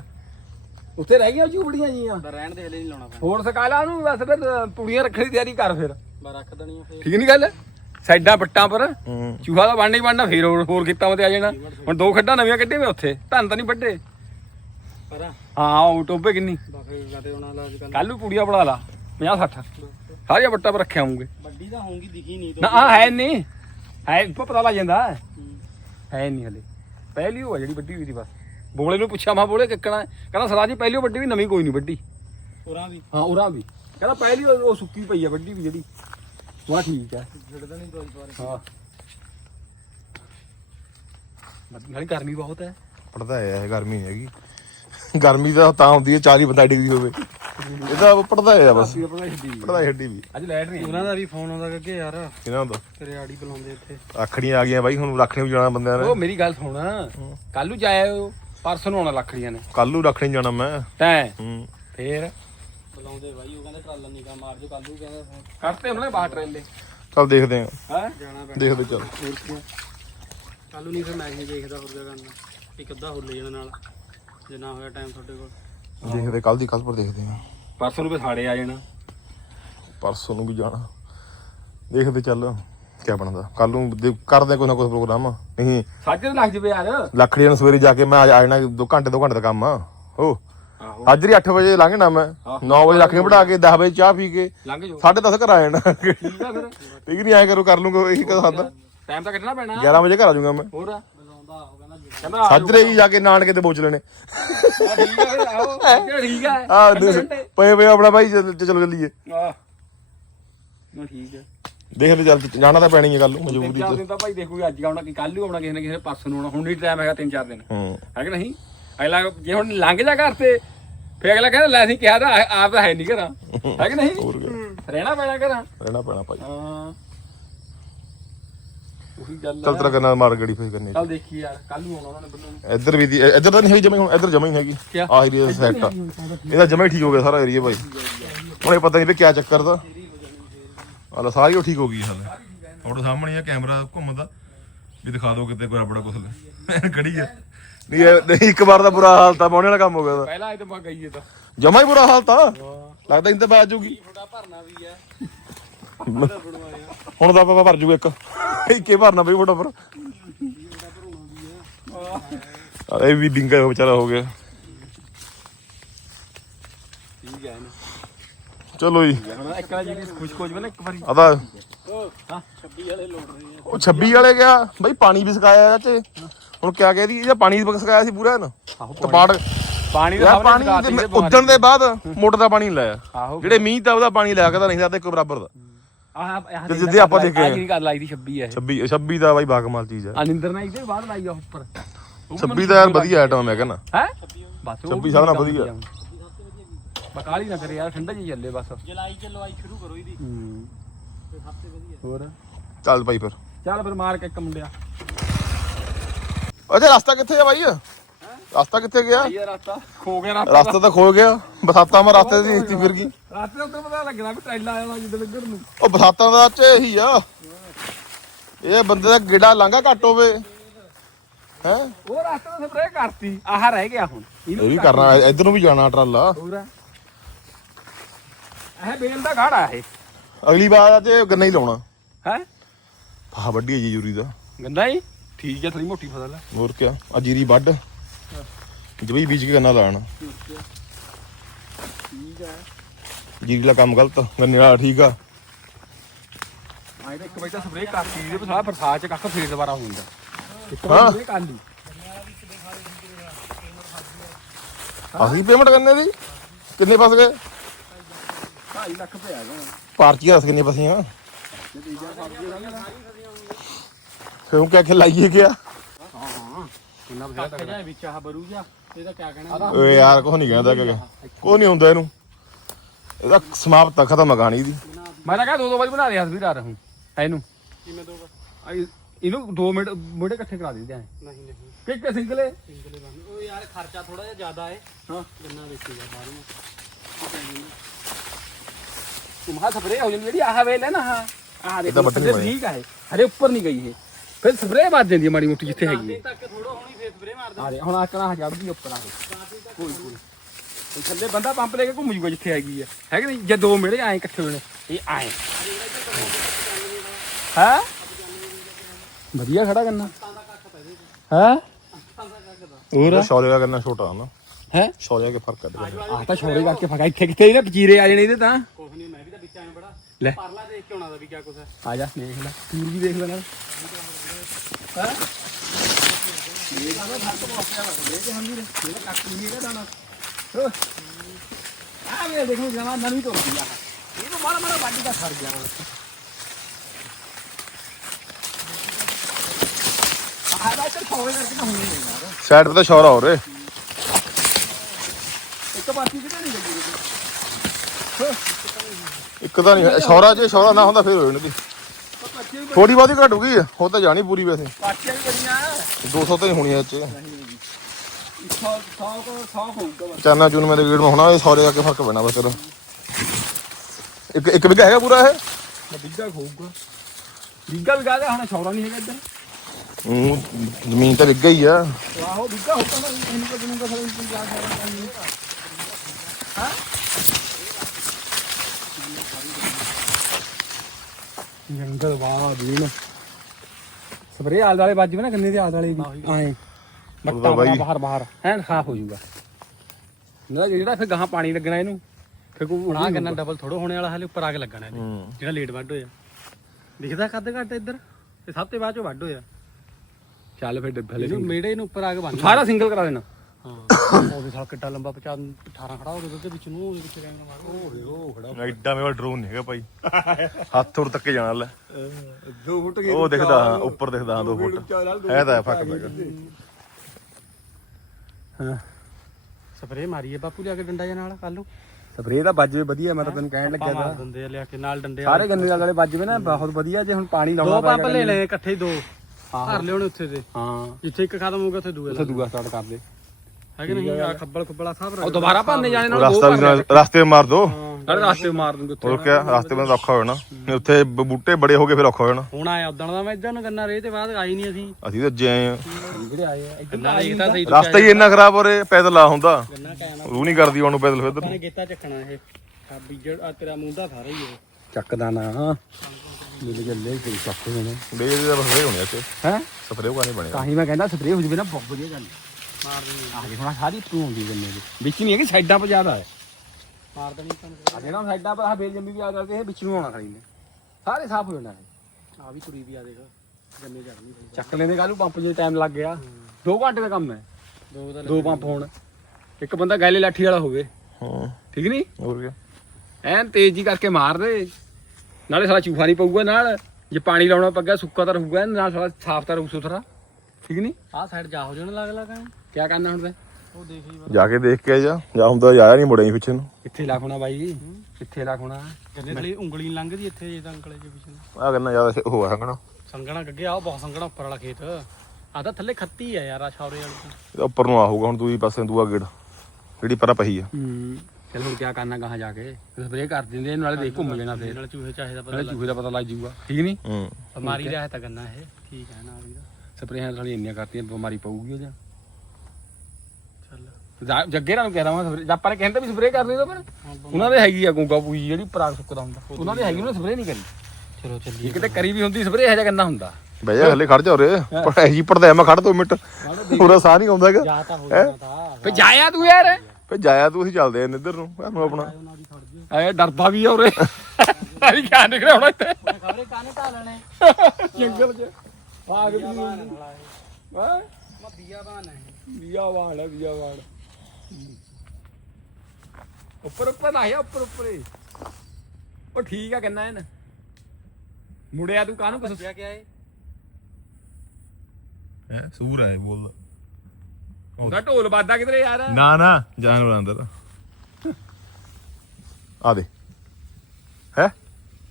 ਉੱਥੇ ਰਹਿ ਗਈਆਂ ਚੁਬੜੀਆਂ ਜੀਆਂ। ਖੜਾ ਰਹਿਣ ਦੇ ਹਲੇ ਨਹੀਂ ਲਾਉਣਾ ਪੈਣਾ। ਹੋਰ ਸਕਾ ਲਾ ਉਹਨੂੰ ਬਸ ਫਿਰ ਪੁੜੀਆਂ ਰੱਖਣ ਦੀ ਤਿਆਰੀ ਕਰ ਫਿਰ। ਮੈਂ ਰੱਖ ਦੇਣੀ ਆ ਫੇਰ। ਠੀਕ ਨਹੀਂ ਗੱਲ? ਸਾਈਡਾਂ ਪੱਟਾਂ ਪਰ। ਹੂੰ। ਚੂਹਾ ਦਾ ਬਣਨਾ ਹੀ ਬਣਨਾ ਫਿਰ ਹੋਰ ਹੋਰ ਖੇਤਾਂ ਤੇ ਆ ਜਾਣਾ। ਹੁਣ ਦੋ ਖੱਡਾਂ ਨਵੀਆਂ ਕੱਢੇ ਮੈਂ ਉੱਥੇ। ਧੰਨ ਤਾਂ ਨਹੀਂ ਵੱਡੇ। ਪਰ ਹਾਂ ਉਹ ਟੋਬੇ ਕਿੰਨੀ? ਦਾ ਅੱਜ ਕੱਲ ਕੱਲ ਨੂੰ ਪੂੜੀਆਂ ਬਣਾ ਲਾ 50 60 ਸਾਰੀਆਂ ਬੱਟਾਂ ਪਰ ਰੱਖਿਆ ਹੋਊਗੇ ਵੱਡੀ ਤਾਂ ਹੋਊਗੀ ਦਿਖੀ ਨਹੀਂ ਨਾ ਆ ਹੈ ਨਹੀਂ ਹੈ ਪਤਾ ਲੱਗ ਜਾਂਦਾ। ਹੈ। ਨਹੀਂ ਹਲੇ। ਪਹਿਲੀ ਉਹ ਆ ਜਿਹੜੀ ਵੱਡੀ ਹੋਈ ਸੀ ਬਸ। ਬੋਲੇ ਨੂੰ ਪੁੱਛਿਆ ਮਾ ਬੋਲੇ ਕਿੱਕਣਾ ਕਹਿੰਦਾ ਸਰਦਾਰ ਜੀ ਪਹਿਲੀ ਉਹ ਵੱਡੀ ਵੀ ਨਵੀਂ ਕੋਈ ਨਹੀਂ ਵੱਡੀ। ਹੋਰਾਂ ਵੀ। ਹਾਂ ਉਰਾ ਵੀ। ਕਹਿੰਦਾ ਪਹਿਲੀ ਉਹ ਉਹ ਸੁੱਕੀ ਪਈ ਆ ਵੱਡੀ ਵੀ ਜਿਹੜੀ। ਉਹ ਠੀਕ ਹੈ ਛੱਡਦਾ ਨਹੀਂ ਦੋ ਵਾਰ ਹਾਂ। ਨਾਲੇ ਗਰਮੀ ਬਹੁਤ ਹੈ। ਪੜਦਾ ਹੈ ਇਹ ਗਰਮੀ ਹੈਗੀ। ਗਰਮੀ ਤਾਂ ਤਾਂ ਹੁੰਦੀ ਹੈ 40 45 ਡਿਗਰੀ ਹੋਵੇ। ਇਹਦਾ ਪੜਦਾ ਹੈ ਬਸ। ਪੜਦਾ ਹੱਡੀ ਵੀ। ਅੱਜ ਲਾਈਟ ਨਹੀਂ ਉਹਨਾਂ ਦਾ ਵੀ ਫੋਨ ਆਉਂਦਾ ਕਿ ਯਾਰ। ਇਹਨਾਂ ਦਾ। ਤੇਰੇ ਆੜੀ ਬੁਲਾਉਂਦੇ ਇੱਥੇ। ਆਖੜੀਆਂ ਆ ਗਈਆਂ ਬਾਈ ਹੁਣ ਰੱਖਣੇ ਵੀ ਜਾਣਾ ਬੰਦਿਆਂ ਉਹ ਨੇ ਮੇਰੀ ਗੱਲ ਸੁਣ। ਕੱਲ ਨੂੰ ਜਾਇਆ ਉਹ। ਪਰਸੋਂ ਨੂੰ ਆਉਣਾ ਲੱਖੜੀਆਂ ਨੇ। ਕੱਲ ਨੂੰ ਰੱਖਣੇ ਜਾਣਾ ਮੈਂ। ਤੈਂ। ਹੂੰ। ਫੇਰ। ਬੁਲਾਉਂਦੇ ਬਾਈ ਉਹ ਕਹਿੰਦੇ ਟਰਾਲਾ ਨਿਕਾ ਮਾਰ ਜੋ ਕੱਲੂ ਕਹਿੰਦਾ ਕਰਤੇ ਉਹਨਾਂ ਨੇ ਬਾਹਰ ਟ੍ਰੇਲੇ ਚੱਲ ਦੇਖਦੇ ਆਂ। ਹੈ? ਜਾਣਾ ਦੇਖਦੇ ਚੱਲ। ਕੱਲੂ ਨਹੀਂ ਫਿਰ ਮੈਚ ਨਹੀਂ ਦੇਖਦਾ ਹੋਰ ਜਗ੍ਹਾ ਕਰਨਾ। ਇੱਕ ਅੱਧਾ ਹੋ ਲੈ ਜਾਣਾ ਨਾਲ ਜੇ ਨਾ ਹੋਇਆ ਟਾਈਮ ਤੁਹਾਡੇ ਕੋਲ। ਦੇਖਦੇ ਕੱਲ ਦੀ ਕੱਲ ਪਰ ਦੇਖਦੇ ਆਂ। ਪਰਸੋਂ ਨੂੰ ਵੀ ਸਾੜੇ ਆ ਜਾਣਾ। ਪਰਸੋਂ ਨੂੰ ਵੀ ਜਾਣਾ। ਦੇਖਦੇ ਚੱਲ। ਕੀ ਬਣਦਾ? ਕੱਲ ਨੂੰ ਦੇ- ਕਰਦੇ ਆਂ ਕੋਈ ਨਾ ਕੋਈ ਪ੍ਰੋਗਰਾਮ। ਨਹੀਂ। ਸਾਜਰ ਲੱਗ ਜਵੇ ਯਾਰ। ਲੱਖੜੀਆਂ ਨੂੰ ਸਵੇਰੇ ਜਾ ਕੇ ਮੈਂ ਆ ਆ ਜਾਣਾ 2 ਘੰਟੇ 2 ਘੰਟੇ ਦਾ ਕੰਮ ਆ। ਹੋ ਆਹੋ। ਅੱਜ ਹੀ 8 ਵਜੇ ਲੰਘਣਾ ਮੈਂ। 9 ਵਜੇ ਲੱਖੜੀਆਂ ਵੜਾ ਕੇ 10 ਵਜੇ ਚਾਹ ਪੀ ਕੇ ਲੰਘ ਜਾਓ। 10:30 ਘਰ ਆ ਜਾਣਾ। ਠੀਕ ਠੀਕ ਆ ਫਿਰ। ਨਹੀਂ ਆਇਆ ਕਰੋ ਕਰ ਲੂੰਗਾ ਇਹੀ ਕਦ ਹੱਦ ਟਾਈਮ ਤਾਂ ਕੱਢਣਾ ਪੈਣਾ। 11 ਵਜੇ ਘਰ ਆ ਜਾਊਂਗਾ ਮੈਂ। ਹੋਰ? ਕਹਿੰਦਾ ਆ ਸਾਜਰੇ ਹੀ ਜਾ ਕੇ ਨਾਨਕੇ ਤੇ ਪਹੁੰਚ ਲੈਣੇ। ਠੀਕ ਆ ਫਿਰ ਆਓ ਸਾਜਰੇ ਠੀਕ ਆ। ਆ। ਪਏ ਪਏ ਆਪਣਾ ਭਾਈ ਚੱਲ ਚਲੋ ਚੱਲੀਏ। ਆਹ। ਨਾ ਠੀਕ ਹੈ ਦੇਖਦੇ ਚੱਲ ਜਾਣਾ ਤਾਂ ਪੈਣੀ ਹੈ ਤਿੰਨ ਮਜਬੂਰੀ ਚਾਰ ਦਿਨ ਤਾਂ ਭਾਈ ਦੇਖੋ ਅੱਜ ਆਉਣਾ ਕਿ ਕੱਲ ਨੂੰ ਆਉਣਾ ਕਿਸੇ ਨੇ ਕਿਸੇ ਨੇ ਪਰਸੋਂ ਨੂੰ ਆਉਣਾ ਹੁਣ ਨਹੀਂ ਟਾਈਮ ਹੈਗਾ ਤਿੰਨ ਚਾਰ ਦਿਨ। ਹੂੰ। ਕਿ ਨਹੀਂ? ਅਗਲਾ ਜੇ ਹੁਣ ਲੰਘ ਜਾ ਘਰ ਤੇ ਫੇਰ ਅਗਲਾ ਕਹਿੰਦਾ ਲੈ ਅਸੀਂ ਕਿਹਾ ਤਾਂ ਆਪ ਤਾਂ ਹੈ ਨਹੀਂ ਘਰਾਂ। ਹੈ ਕਿ ਨਹੀਂ। ਰਹਿਣਾ ਪੈਣਾ ਘਰਾਂ। ਰਹਿਣਾ ਪੈਣਾ ਭਾਈ। ਹਾਂ। ਉਹੀ ਗੱਲ ਚੱਲ ਤੇਰਾ ਕਰਨਾ ਮਾਰ ਗੜੀ ਫੇਰ ਕਰਨੀ ਚੱਲ ਦੇਖੀ ਯਾਰ ਕੱਲ ਨੂੰ ਆਉਣਾ ਉਹਨਾਂ ਨੇ। ਬੰਦੇ ਇੱਧਰ ਵੀ ਦੀ ਇੱਧਰ ਤਾਂ ਨਹੀਂ ਹੈਗੀ ਜਮਾ ਹੁਣ ਇੱਧਰ ਜਮਾ ਹੀ ਹੈਗੀ? ਆਹ ਏਰੀਆ ਸੈੱਟ ਇਹਦਾ ਜਮਾ ਹੀ ਠੀਕ ਹੋ ਗਿਆ ਸਾਰਾ ਏਰੀਆ ਭਾਈ। ਹੁਣ ਇਹ ਪਤਾ ਨਹੀਂ ਵੀ ਕਿਆ ਚੱਕਰ ਦਾ। ਹਾਲਾ ਸਾਰੀ ਉਹ ਠੀਕ ਹੋ ਗਈ ਹਾਲੇ। ਤੁਹਾਡੇ ਸਾਹਮਣੇ ਆ ਕੈਮਰਾ ਘੁੰਮਦਾ। ਵੀ ਦਿਖਾ ਦਿਓ ਕਿਤੇ ਕੋਈ ਬੜਾ ਕੁਛ ਲੈ। ਖੜੀ ਹੈ ਨਹੀਂ ਇਹ- ਨਹੀਂ ਇੱਕ ਵਾਰ ਦਾ ਬੁਰਾ ਹਾਲ ਤਾਂ ਪਾਉਣੇ ਵਾਲਾ ਕੰਮ ਹੋ ਗਿਆ ਉਹਦਾ ਪਹਿਲਾਂ ਇਹ ਤਾਂ ਮੈਂ ਗਈ ਇਹ ਤਾਂ। ਜਮਾ ਹੀ ਬੁਰਾ ਹਾਲ ਤਾਂ। ਲੱਗਦਾ ਇੰਤ ਬਾਜ ਜੂਗੀ। ਛੋਟਾ ਭਰਨਾ ਵੀ ਹੈ ਹੁਣ ਤਾਂ ਆਪਾਂ ਭਰ ਜੂਗਾ ਇੱਕ। ਇੱਕੇ ਭਰਨਾ ਬਈ ਫਟਾਫਟ ਆ ਇਹ ਵੀ ਡਿੰਗਾ ਵਿਚਾਰਾ ਹੋ ਗਿਆ। ਠੀਕ ਹੈ ਨਾ ਚਲੋ ਜੀ। ਹੁਣ ਇੱਕ ਵਾਰ ਜਿਹੜੀ ਖੁਸ਼ ਖੋਜ ਬਣਾ ਇੱਕ ਵਾਰੀ ਆ ਤਾਂ ਹਾਂ 26 ਵਾਲੇ ਲੋੜ ਰਹੇ ਆ ਉਹ 26 ਵਾਲੇ ਗਿਆ। ਬਈ ਪਾਣੀ ਵੀ ਸਕਾਇਆ ਚਾਚੇ ਹੁਣ ਕਿਆ ਕਹਿ ਦੀ ਇਹ ਪਾਣੀ ਵੀ ਸਕਾਇਆ ਸੀ ਪੂਰਾ ਨਾ ਕਪਾੜ ਪਾਣੀ ਦਾ ਪਾਣੀ ਉਦਣ ਦੇ ਬਾਅਦ ਮੋਟਰ ਦਾ ਪਾਣੀ ਲਾਇਆ। ਜਿਹੜੇ ਮੀਂਹ ਤਾਂ ਉਹਦਾ ਪਾਣੀ ਲਾਇਆ ਕਦਾ ਨਹੀਂ ਸਾਡਾ ਇੱਕ ਬਰਾਬਰ ਦਾ। ਆਹ ਜਿੱਦੇ ਆਪਾਂ ਦੇਖੇ ਆ। ਗੱਲ ਲਾਈ ਦੀ 26 ਹੈ 26 26 ਦਾ ਬਾਈ ਬਾਗਮਾਲ ਚੀਜ਼ ਹੈ ਅਨਿੰਦਰ ਨੇ ਇਹਦੇ ਬਾਅਦ ਲਾਈ ਆ ਉੱਪਰ। 26 ਦਾ ਯਾਰ ਵਧੀਆ ਆਈਟਮ ਮੈਂ ਕਹਿੰਦਾ। ਹੈ? ਬਸ ਉਹ 26 ਸਾਲ ਨਾਲ ਵਧੀਆ। ਬਕਾਲੀ ਨਾ ਕਰੇ ਯਾਰ ਠੰਡਾ ਜੀ ਚੱਲੇ ਬਸ। ਜੁਲਾਈ ਚ ਲਵਾਈ ਸ਼ੁਰੂ ਕਰੋ ਇਹਦੀ। ਹੂੰ। ਤੇ ਹਫ਼ਤੇ ਵਧੀਆ। ਹੋਰ? ਚੱਲ ਭਾਈ ਫਿਰ। ਚੱਲ ਫਿਰ ਮਾਰ ਕੇ ਇੱਕ ਮੁੰਡਿਆ। ਅੱਛਾ ਰਸਤਾ ਕਿੱਥੇ ਆ ਬਾਈ? ਰਸਤਾ ਕਿੱਥੇ ਗਿਆ? ਇਹ ਰਸਤਾ। ਖੋ ਗਿਆ ਰਸਤਾ। ਰਸਤਾ ਤਾਂ ਖੋ ਗਿਆ। ਬਸਾਤਾਂ ਮੈਂ ਰਸਤੇ ਦੀ ਇੱਥੇ ਫਿਰ ਗਈ। ਰਸਤੇ ਉੱਤੇ ਪਤਾ ਲੱਗਣਾ ਵੀ ਟ੍ਰੈਲਾ ਆਇਆ ਜਿੱਦ ਲੱਗਣ ਨੂੰ। ਉਹ ਬਸਾਤਾਂ ਦਾ ਚ ਇਹੀ ਆ। ਇਹ ਬੰਦੇ ਦਾ ਗਿੜਾ ਲਾਂਗਾ ਘੱਟ ਹੋਵੇ। ਹੈ? ਉਹ ਰਸਤੇ ਸਪਰੇਅ ਕਰਤੀ। ਆਹ ਰਹਿ ਗਿਆ ਹੁਣ। ਇਹ ਵੀ ਕਰਨਾ ਇਧਰ ਨੂੰ ਵੀ ਜਾਣਾ ਟਰਾਲਾ। ਪੂਰਾ ਇਹ ਬੇਲ ਦਾ ਘਾੜਾ ਇਹ। ਅਗਲੀ ਵਾਰ ਤੇ ਗੰਨਾ ਹੀ ਲਾਉਣਾ। ਹੈ? ਆਹ ਵੱਡੀ ਹੈ ਜੀ ਜੂਰੀ ਦਾ। ਗੰਦਾ ਹੀ? ਠੀਕ ਹੈ ਥੋੜੀ ਮੋਟੀ ਫਸਲ ਹੈ। ਹੋਰ ਕਿਆ? ਆ ਜੀਰੀ ਵੱਢ। ਜਬਈ ਬੀਜ ਕੇ ਗੰਨਾ ਲਾਣਾ। ਠੀਕ ਹੈ। ਜੀਰੀ ਦਾ ਕੰਮ ਗਲਤ ਗੰਨੇ ਵਾਲਾ ਠੀਕ ਆ। ਆਏ ਤਾਂ ਇੱਕ ਵਾਰ ਤਾਂ ਸਪਰੇਅ ਕਰਤੀ ਇਹਦੇ ਪਰ ਸਾਰਾ ਬਰਸਾਤ ਚ ਕੱਖ ਫੇਰ ਦੁਬਾਰਾ ਇੱਕ ਹਾਂ। ਵਾਰ ਸਪਰੇਅ ਕਰ ਲਈ। ਅਸੀਂ ਪੇਮੈਂਟ ਕਰਨੇ ਦੀ? ਕਿੰਨੇ ਫਸ ਗਏ? 2.5 ਲੱਖ ਰੁਪਏ ਆ ਗਿਆ ਪਾਰਟੀਆਂ ਦੱਸ ਕਿੰਨੇ ਫਸੀਆਂ? ਫਿਰ ਉਹ ਕਹਿ ਕੇ ਲਾਈਏ ਗਿਆ ਕਿੰਨਾ ਬਥੇਰਾ ਕੱਖ ਜਾ ਵਿੱਚ ਆਹ ਬਰੂ ਜਾ ਇਹਦਾ ਕੀ ਕਹਿਣਾ? ਓਏ ਯਾਰ ਕੁਛ ਨਹੀਂ ਕਹਿੰਦਾ ਕਿ ਕੋਈ ਨਹੀਂ ਹੁੰਦਾ ਇਹਨੂੰ। ਇਹਦਾ ਸਮਾਪਤ ਆ, ਖਤਮ ਆ ਕਹਾਣੀ ਦੀ ਮੈਂ ਤਾਂ ਕਹਾਂ ਦੋ ਦੋ ਵਾਰੀ ਬਣਾ ਦੇ ਹਸਬੀਰ ਆ ਰਹੂੰ ਇਹਨੂੰ। ਕਿਵੇਂ ਦੋ ਆਈ- ਇਹਨੂੰ 2 ਮਿੰਟ ਮੋੜੇ ਇਕੱਠੇ ਕਰਾ ਦਿੰਦੇ ਆ। ਨਹੀਂ ਨਹੀਂ। ਕਿ ਕਿ ਸਿੰਗਲੇ ਸਿੰਗਲੇ ਬੰਦ ਉਹ ਯਾਰ ਖਰਚਾ ਥੋੜਾ ਜਿਹਾ ਜ਼ਿਆਦਾ ਹੈ ਹਾਂ। ਗੰਨਾ ਵੇਚੀਗਾ ਬਾਹਰੋਂ ਤੁਮਹਾ ਸਪਰੇਅ ਹੋ ਜਾਂਦੀ ਜਿਹੜੀ ਆਹ ਵੇਲ ਹੈ ਨਾ ਹਾਂ ਆਹ ਇਹ ਤਾਂ ਦੇਖੋ ਵੱਢਣੀ ਥੱਲੇ ਠੀਕ ਹੈ ਹਰੇ ਉੱਪਰ ਨਹੀਂ ਗਈ ਇਹ ਫਿਰ ਸਪਰੇਅ ਵੱਜ ਜਾਂਦੀ ਹੈ ਮਾੜੀ ਮੋਟੀ ਜਿੱਥੇ ਹੈਗੀ ਹੈ ਤੱਕ ਥੋੜਾ ਹੋਣੀ ਫੇਰ ਸਪਰੇ ਆ ਦੇ ਹੁਣ ਆਕਣਾ ਚੜਦੀ ਉੱਪਰ ਆ ਕੋਈ ਕੋਈ ਤੇ ਥੱਲੇ ਬੰਦਾ ਪੰਪ ਲੈ ਕੇ ਘੁੰਮ ਜੂਗਾ ਜਿੱਥੇ ਹੈਗੀ ਹੈ ਹੈ ਕਿ ਨਹੀਂ ਜੇ ਦੋ ਮਿਲੇ ਐਂ ਇਕੱਠੇ ਹੋਣੇ ਇਹ ਐਂ ਹੈ ਵਧੀਆ ਖੜਾ ਕਰਨਾ ਹੈ ਹੋਰ ਸ਼ੌਲੇ ਦਾ ਕਰਨਾ ਛੋਟਾ ਨਾ ਹੈ ਸ਼ੌਲੇ ਕੇ ਫ਼ਰਕ ਕੱਢ ਆ ਤਾਂ ਛੋੜੇ ਕਰਕੇ ਫਗਾ ਇੱਥੇ ਕਿੱਥੇ ਇਹਨੇ ਪਚੀਰੇ ਆ ਜਾਣੇ ਇਹਦੇ ਤਾਂ ਕੁਛ ਨਹੀਂ ਵੀ ਤਾਂ ਵਿੱਚ ਆਇਆ ਬੜਾ। ਲੈ। ਪਰਲਾ ਦੇਖ ਕੇ ਆਉਣਾ ਦਾ ਵੀ ਕਿਆ ਕੁਛ ਹੈ। ਆ ਜਾ ਦੇਖ ਲੈ। ਤੂਰ ਵੀ ਦੇਖ ਲੈ ਨਾਲ। ਹੈ? ਇਹ ਤਾਂ ਫ਼ਰਕ ਬਹੁਤ ਪਿਆ ਵਾ ਦੇਖ ਹਮ ਵੀਰੇ ਇਹ ਕੱਟ ਨਹੀਂ ਹੈਗਾ ਦਾਣਾ ਆ ਵੇ ਦੇਖੋ ਜਮਾ ਨਵੀਂ ਤੋਂ ਗਿਆ ਇਹ ਤਾਂ ਮਾੜਾ ਮਾੜਾ ਵੱਡੀ ਦਾ ਖੜ ਗਿਆ ਦਾ ਤਾਂ ਤਾਂ ਸਾਈਡ ਤੇ ਤਾਂ ਸ਼ੌਰਾ ਹੋ ਰੇ ਇੱਕ ਪਾਸੀ ਕਿਤੇ ਨਹੀਂ ਤਾਂ ਨਹੀਂ ਸ਼ੌਰਾ ਜੇ ਸ਼ੌਰਾ ਨਾ ਹੁੰਦਾ ਫਿਰ ਹੋ ਵੀ ਥੋੜੀ ਬਹੁਤੀ ਘਟੂਗੀ ਉਹ ਤਾਂ ਜਾਣੀ ਪੂਰੀ ਵੈਸੇ। ਪਾਚੀਆਂ ਵੀ ਕਰੀਆਂ 200 ਤਾਂ ਹੀ ਹੋਣੀ ਐ ਚ 100 100 ਕੋ 100 ਹੋਊਗਾ ਬਸ। ਚਾਨਾ ਚੂਨ ਮੇਰੇ ਗੇੜ ਮਾ ਹੋਣਾ ਇਹ ਸ਼ੌਰੇ ਦਾ ਕੇ ਫ਼ਰਕ ਪੈਣਾ ਬਸ ਤੇਰਾ ਇੱਕ ਇੱਕ ਵਿਗਾ ਹੈਗਾ ਪੂਰਾ ਇਹ? ਮੈਂ ਬਿੱਗਾ ਖਾਊਗਾ। ਬਿੱਗਾ ਵੀ ਗਾਦਾ ਹੁਣ ਛੌਰਾ ਨਹੀਂ ਹੈਗਾ ਇੱਧਰ। ਹੂੰ, ਜ਼ਮੀਨ ਤਾਂ ਵਿਗਾ ਹੀ ਆ। ਆਹੋ ਬਿੱਗਾ ਹੋਊਗਾ ਨਾ ਇਹਨੂੰ ਕੋ ਜਨੂਗਾ ਫਿਰ ਕੋਈ ਜਾ ਹਾਂ? ਜੰਗਲ ਵਾਹ ਦੀਨ ਸਪਰੇ ਆਲ ਵਾਲੇ ਵੱਜ ਨਾ ਗੰਨੇ ਦੇ ਆਲ ਵਾਲੇ ਵੀ। ਆਏ। ਬੱਟਾ। ਬਾਹਰ ਬਾਹਰ। ਐਨ ਸਾਫ਼ ਹੋ ਜਾਊਗਾ। ਨਾ ਜਿਹੜਾ ਫਿਰ ਗਾਹਾਂ ਪਾਣੀ ਲੱਗਣਾ ਇਹਨੂੰ ਫਿਰ ਕੋਈ ਆਹ ਗੰਨਾ ਡਬਲ ਥੋੜਾ ਹੋਣੇ ਵਾਲਾ ਹਲੇ ਉੱਪਰ ਆ ਕੇ ਲੱਗਣਾ ਇਹਨੇ ਜਿਹੜਾ ਲੇਟ ਵੱਢ ਹੋਇਆ। ਦਿਖਦਾ ਕੱਦ ਘੱਟ ਇੱਧਰ? ਤੇ ਸਭ ਤੋਂ ਬਾਅਦ ਚੋਂ ਵੱਢ ਹੋਇਆ। ਚੱਲ ਫਿਰ ਡੱਬੇ ਇਹਨੂੰ ਮੇੜੇ ਨੂੰ ਉੱਪਰ ਆ ਕੇ ਬੰਨ ਸਾਰਾ ਸਿੰਗਲ ਕਰਾ ਦੇਣਾ। ਹਾਂ। ਉਹਦੇ ਸਾਲ ਕਿੱਡਾ ਲੰਬਾ 50 18 ਖੜਾ ਹੋ ਗਿਆ ਉਹਦੇ ਵਿੱਚ ਨੂੰ ਉਹਦੇ ਵਿੱਚ ਕੈਮਰਾ ਮਾਰ ਉਹ ਉਹ ਖੜਾ ਐਡਾ ਮੇਰਾ ਡਰੋਨ ਨਹੀਂ ਹੈਗਾ ਭਾਈ। ਹੱਥ ਉਰ ਤੱਕ ਜਾਣਾ ਲੈ। 2 ਫੁੱਟ ਉਹ ਦਿਖਦਾ ਹਾਂ ਉੱਪਰ ਦਿਖਦਾ ਹਾਂ 2 ਫੁੱਟ ਹੈ ਤਾਂ ਫ਼ਰਕ ਪੈਗਾ। ਹਾਂ। ਸਪਰੇ ਮਾਰੀਏ ਬਾਪੂ ਲਿਆ ਕੇ ਡੰਡਾ ਜਾਂ ਨਾਲ ਕੱਲ ਨੂੰ। ਸਪਰੇ ਦਾ ਵੱਜ ਵੀ ਵਧੀਆ ਮੈਂ ਤਾਂ ਤੈਨੂੰ ਕਹਿਣ ਲੱਗਿਆ ਤਾ। ਦਿੰਦੇ ਲਿਆ ਕੇ ਨਾਲ ਡੰਡੇ ਸਾਰੇ ਗੰਨੇ ਵਾਲੇ ਵੱਜ ਵੀ ਨਾ ਬਹੁਤ ਵਧੀਆ ਜੇ ਹੁਣ ਪਾਣੀ ਲਾਉਣਾ ਦੋ ਪੰਪ ਲੈ ਲਏ ਇਕੱਠੇ ਦੋ। ਹਾਂ। ਭਰ ਲਿਓਣੇ ਉੱਥੇ ਤੇ ਹਾਂ। ਜਿੱਥੇ ਇੱਕ ਖਤਮ ਹੋਊਗਾ ਉੱਥੇ ਦੂਏ ਉੱਥੇ ਦੂਆ ਸਟਾਰਟ ਕਰ ਦੇ। ਹੈ ਕਿ ਨਹੀਂ ਆ ਖੱਬਲ ਖੁੱਬਲਾ ਸਭ ਉਹ ਦੁਬਾਰਾ ਭੰਨੇ ਜਾਣੇ ਨਾਲ ਰਸਤਾ ਵੀ ਨਾਲ- ਰਸਤੇ ਮਾਰ ਦੋ। ਰਸਤੇ ਮਾਰ ਦੂੰਗੇ ਉੱਥੇ। ਹੋਰ ਕਿਆ ਰਸਤੇ ਬੰਦ ਔਖਾ ਹੋ ਜਾਣਾ। ਉੱਥੇ ਬ- ਬੂਟੇ ਬੜੇ ਹੋ ਗਏ ਫਿਰ ਔਖਾ ਹੋ ਜਾਣਾ। ਹੁਣ ਆਇਆ ਉਦਣ ਦਾ ਮੈਂ ਇੱਧਰ ਨੂੰ ਗੰਨਾ ਰੇ ਤੇ ਬਾਅਦ ਆਈ ਨਹੀਂ ਅਸੀਂ। ਅਸੀਂ ਤਾਂ ਜੇ ਆਏ ਆ। ਜਿਹੜੇ ਆਏ ਆ? ਗੰਨਾ ਤਾਂ ਸਹੀ ਰਸਤਾ ਹੀ ਇੰਨਾ ਖਰਾਬ ਹੋ ਰਿਹਾ ਪੈਦਲ ਆ ਹੁੰਦਾ। ਗੰਨਾ ਰੂਹ ਨਹੀਂ ਕਰਦੀ ਉਹਨੂੰ ਪੈਦਲ ਫਿਰ ਨੇ ਗੇਤਾ ਚੱਕਣਾ ਇਹ। ਆ ਬੀਜੜ ਆ ਤੇਰਾ ਮੂੰਹ ਦਾ ਸਾਰਾ ਹੀ ਇਹ ਚੱਕਦਾ ਨਾ। ਮਿਲ ਗੱਲੇ ਕੋਈ ਚੱਕ ਹੋਣੇ ਦੇ ਦੇ ਹੋਣੇ ਇੱਥੇ। ਹੈ? ਸਪਰੇ ਕਾਨੇ ਬਣੇ ਤਾਂ ਹੀ ਮੈਂ ਕਹਿੰਦਾ ਸਪਰੇਅ ਹੋ ਜਵੇ ਨਾ ਬਹੁਤ ਵਧੀਆ ਗੱਲ ਮਾਰ ਦੇਣੀ ਆ। ਹੁਣ ਸਾਰੀ ਤੂੰ ਹੁੰਦੀ ਗੰਨੇ ਦੀ। ਵਿੱਚ ਨਹੀਂ ਹੈ ਕਿ ਸਾਈਡਾਂ 'ਤੇ ਜ਼ਿਆਦਾ ਹੈ। ਮਾਰ ਦੇਣੀ ਤਾਂ ਆ ਜਿਹੜਾ ਸਾਈਡਾਂ 'ਤੇ ਆ ਬੇਲ ਜੰਮੀ ਵੀ ਆ ਕਰਕੇ ਇਹ ਵਿੱਚ ਨੂੰ ਆਉਣਾ ਖੜੀ ਨੇ। ਸਾਰੇ ਸਾਫ਼ ਹੋ ਜਾਣਾ ਹੈ ਆ ਵੀ ਤੁਰੀ ਵੀ ਆ ਦੇਖ ਗੰਨੇ ਚੜਨੀ ਚੱਕ ਲੈਂਦੇ ਕੱਲ ਨੂੰ ਪੰਪ ਜੇ ਟਾਈਮ ਲੱਗ ਗਿਆ। 2 ਘੰਟੇ ਦਾ ਕੰਮ ਹੈ। ਦੋ ਦਾ ਦੋ ਪੰਪ ਹੋਣ। ਇੱਕ ਬੰਦਾ ਗੈਲੇ ਲਾਠੀ ਵਾਲਾ ਹੋਵੇ। ਹਾਂ। ਠੀਕ ਨਹੀਂ? ਹੋਰ ਕੀ? ਐਨ ਤੇਜ਼ੀ ਕਰਕੇ ਮਾਰ ਦੇ। ਨਾਲੇ ਸਾਲਾ ਚੂਫਾ ਨਹੀਂ ਪਊਗਾ ਨਾਲ। ਜੇ ਪਾਣੀ ਲਾਉਣਾ ਪੱਗਾ ਸੁੱਕਾ ਤਾਂ ਰਹੂਗਾ ਨਾਲ ਸਾਲਾ ਸਾਫ਼ ਤਾਂ ਰਹੂ ਸੁਥਰਾ। ਠੀਕ ਨਹੀਂ? ਆ ਸਾਈਡ ਜਾ ਹੋ ਜਾਣ ਲੱਗ ਲੱਗਾ ਕੀ ਕਰਨਾ ਹੁਣ ਤੈਂ ਉਹ ਦੇਖ ਹੀ ਜਾ ਕੇ ਦੇਖ ਕੇ ਆ ਜਾ। ਜਾਂ ਹੁੰਦਾ ਜਾਇਆ ਨਹੀਂ ਮੁੜਿਆ ਪਿੱਛੇ ਨੂੰ। ਕਿੱਥੇ ਲਾਖਣਾ ਬਾਈ ਕਿੱਥੇ ਲਾਖਣਾ ਕਹਿੰਦੇ ਥਲੀ ਉਂਗਲੀ ਨੀ ਲੰਘਦੀ ਇੱਥੇ ਜੇ ਤਾਂ ਅੰਕਲੇ ਦੇ ਪਿੱਛੇ ਨੂੰ। ਆ ਕਰਨਾ ਜ਼ਿਆਦਾ ਉਹ ਹੈ ਹਨਾ ਸੰਗਣਾ ਗੱਗੇ ਆ ਉਹ ਬਹੁਤ ਸੰਗਣਾ ਉੱਪਰ ਵਾਲਾ ਖੇਤ। ਆ ਤਾਂ ਥੱਲੇ ਖੱਤੀ ਆ ਯਾਰ ਆ ਛਾਵਰੇ ਵਾਲੀ ਤੋਂ। ਉੱਪਰ ਨੂੰ ਆਊਗਾ ਹੁਣ ਦੂਜੀ ਪਾਸੇ ਦੂਆ ਗੇੜ। ਜਿਹੜੀ ਪਰਾ ਪਹੀ ਆ। ਹੂੰ। ਚਲ ਹੁਣ ਕੀ ਕਰਨਾ ਕਹਾਂ ਜਾ ਕੇ। ਸਪਰੇਅ ਕਰ ਦਿੰਦੇ ਨਾਲੇ ਦੇਖ ਘੁੰਮ ਜਾਣਾ ਫੇਰ। ਨਾਲ ਚੂਹੇ ਚਾਹੇ ਦਾ ਪਤਾ ਨਾਲੇ ਚੂਹੇ ਦਾ ਪਤਾ ਲੱਗ ਜਾਊਗਾ। ਠੀਕ ਨਹੀਂ? ਹੂੰ। ਬਿਮਾਰੀ ਦਾ ਹੈ ਤਾਂ ਗੰਨਾ ਇਹ। ਠੀਕ ਹੈ ਨਾ ਵੀਰ ਸਪਰੇਆਂ ਸਾਲੀ ਇੰਨੀਆਂ ਕਰਤੀਆਂ ਬਿਮਾਰੀ ਪਊਗੀ ਉਹ ਜਾਂ ਜਾ- ਜੱਗੇ ਨਾਲ ਕਹਿ ਰਹਾ ਮੈਂ ਆਪਾਂ ਨੇ ਕਹਿੰਦੇ ਵੀ ਸਪਰੇਅ ਕਰਨੀ ਤਾਂ ਪਰ ਉਹਨਾਂ ਦੇ ਹੈਗੀ ਆ ਗੁੰਗਾ ਪੂਜੀ ਜਿਹੜੀ ਪਰਾਗ ਸੁੱਕਦਾ ਹੁੰਦਾ। ਉਹਨਾਂ ਦੇ ਹੈਗੀ ਉਹਨਾਂ ਸਪਰੇਅ ਨਹੀਂ ਕਰੀ। ਚਲੋ ਚੱਲੀਏ ਜੇ ਕਿਤੇ ਕਰੀ ਵੀ ਹੁੰਦੀ ਸਪਰੇਅ ਇਹੋ ਜਿਹਾ ਕਰਨਾ ਹੁੰਦਾ। ਬਈ ਜਾ ਹਲੇ ਖੜ ਜਾ ਉਰੇ। ਪਰ ਐਜੀ ਪੜਦਾ ਮੈਂ ਖੜ ਦੋ ਮਿੰਟ। ਪੂਰਾ ਸਾਹ ਨਹੀਂ ਆਉਂਦਾ ਹੈਗਾ। ਜਾ ਤਾਂ ਹੋ ਜਾਣਾ ਤਾਂ। ਫੇ ਜਾਇਆ ਤੂੰ ਯਾਰ। ਫੇ ਜਾਇਆ ਤੂੰ ਅਸੀਂ ਚੱਲਦੇ ਆਂ ਇੱਧਰ ਨੂੰ ਘਰ ਨੂੰ ਆਪਣਾ। ਉਹਨਾਂ ਦੀ ਖੜ ਜਿਓ। ਐ ਡਰਦਾ ਵੀ ਆ ਉਰੇ। ਅਰੇ ਕਿਆ ਨਿਕਲਿਆ ਹੁਣ ਇੱਥੇ। ਖਬਰੇ ਕਾਨੇ ਢਾ ਲੈਣੇ? ਜੰਗਲ 'ਚ ਇਹ। ਹੈਂ? ਮੈਂ ਬੀਆ ਬਾਣ ਹੈ ਬੀਆ ਵਾਲ ਹੈ ਬੀਆ ਵਾਲ ਉੱਪਰ ਉੱਪਰ ਨਾ ਆਇਆ ਉੱਪਰ ਉੱਪਰ ਹੀ। ਉਹ ਠੀਕ ਆ ਕਿੰਨਾ ਇਹਨ। ਮੁੜਿਆ ਤੂੰ ਕਾਹਨੂੰ ਕੁਛ ਭੱਜਿਆ ਕਿਆ ਏ ਹੈ ਸੂਰ ਆਏ ਬੋਲ। ਉਹਦਾ ਢੋਲ ਵੱਜਦਾ ਕਿਧਰੇ ਯਾਰ। ਨਾ ਨਾ ਜਾਨਵਰ ਅੰਦਰ ਆ ਦੇ। ਹੈ?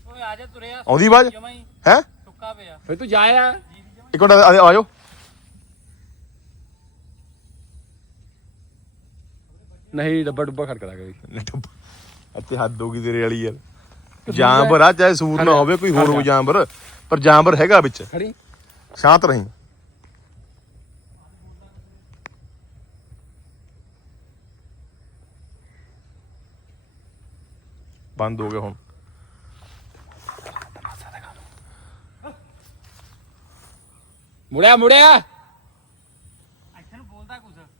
ਓਏ ਆ ਜਾ ਤੁਰਿਆ। ਆਉਂਦੀ ਆਵਾਜ਼? ਜਮਾ ਹੀ। ਹੈ? ਸੁੱਕਾ ਪਿਆ। ਫੇ ਤੂੰ ਜਾਇਆ। ਇੱਕ ਮਿੰਟ ਆ ਆ ਜਾਓ। ਨਹੀਂ ਡੱਬਾ ਡੁੱਬਾ ਖੜਕਦਾ ਕਰੀ ਅੱਤੇ ਹੱਦ ਹੋ ਗਈ ਤੇਰੇ ਵਾਲੀ ਯਾਰ। ਜਾਨਵਰ ਆ ਚਾਹੇ ਸੂਰ ਨਾ ਹੋਵੇ ਕੋਈ ਹੋਰ ਕੋਈ ਜਾਨਵਰ। ਪਰ ਜਾਨਵਰ ਹੈਗਾ ਵਿੱਚ। ਖੜੀ। ਸ਼ਾਂਤ ਰਹੀਂ। ਬੰਦ ਹੋ ਗਿਆ ਹੁਣ। ਮੁੜਿਆ ਮੁੜਿਆ। ਇੱਥੇ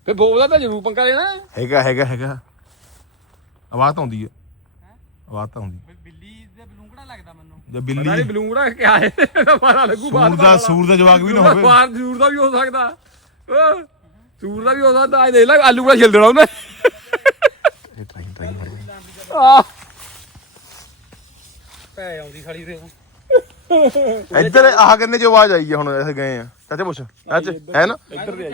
ਫੇ ਬੋਲਦਾ ਤਾਂ ਜ਼ਰੂਰ ਪੰਕਾ ਲੈਣਾ ਹੈਗਾ ਹੈਗਾ ਹੈਗਾ। ਆਵਾਜ਼ ਤਾਂ ਆਉਂਦੀ ਹੈ। ਆਵਾਜ਼ ਤਾਂ ਆਉਂਦੀ ਬਈ ਬਿੱਲੀ ਦੇ ਬਲੂੰਗੜਾ ਲੱਗਦਾ ਮੈਨੂੰ। ਜੇ ਪਤਾ ਨਹੀਂ ਬਿੱਲੀ ਬਲੂੰਗੜਾ ਕਿਆ ਹੈ ਪਤਾ ਲੱਗੂ ਬਾਅਦ ਸੂਰ ਦਾ ਸੂਰ ਦਾ ਜਵਾਕ ਵੀ ਨਾ ਹੋਵੇ। ਬਾਹਰ ਸੂਰ ਦਾ ਵੀ ਹੋ ਸਕਦਾ। ਓ, ਸੂਰ ਦਾ ਵੀ ਹੋ ਸਕਦਾ। ਆ ਦੇਖ ਲੈ ਆਲੂ ਬੜਾ ਛਿਲ ਦੇਣਾ ਉਹਨੇ। ਇਹ ਟਰਾਈ ਮਾਰ ਆਹ, ਪੈ ਆਉਂਦੀ ਸਾਲੀ ਦੇ ਇੱਧਰ ਆਹ ਕੰਨੇ ਚ ਆਵਾਜ਼ ਆਈ ਹੈ ਹੁਣ ਅਸੀਂ ਗਏ ਆ। ਚਾਚੇ ਪੁੱਛ ਚਾਚੇ? ਹੈ ਨਾ?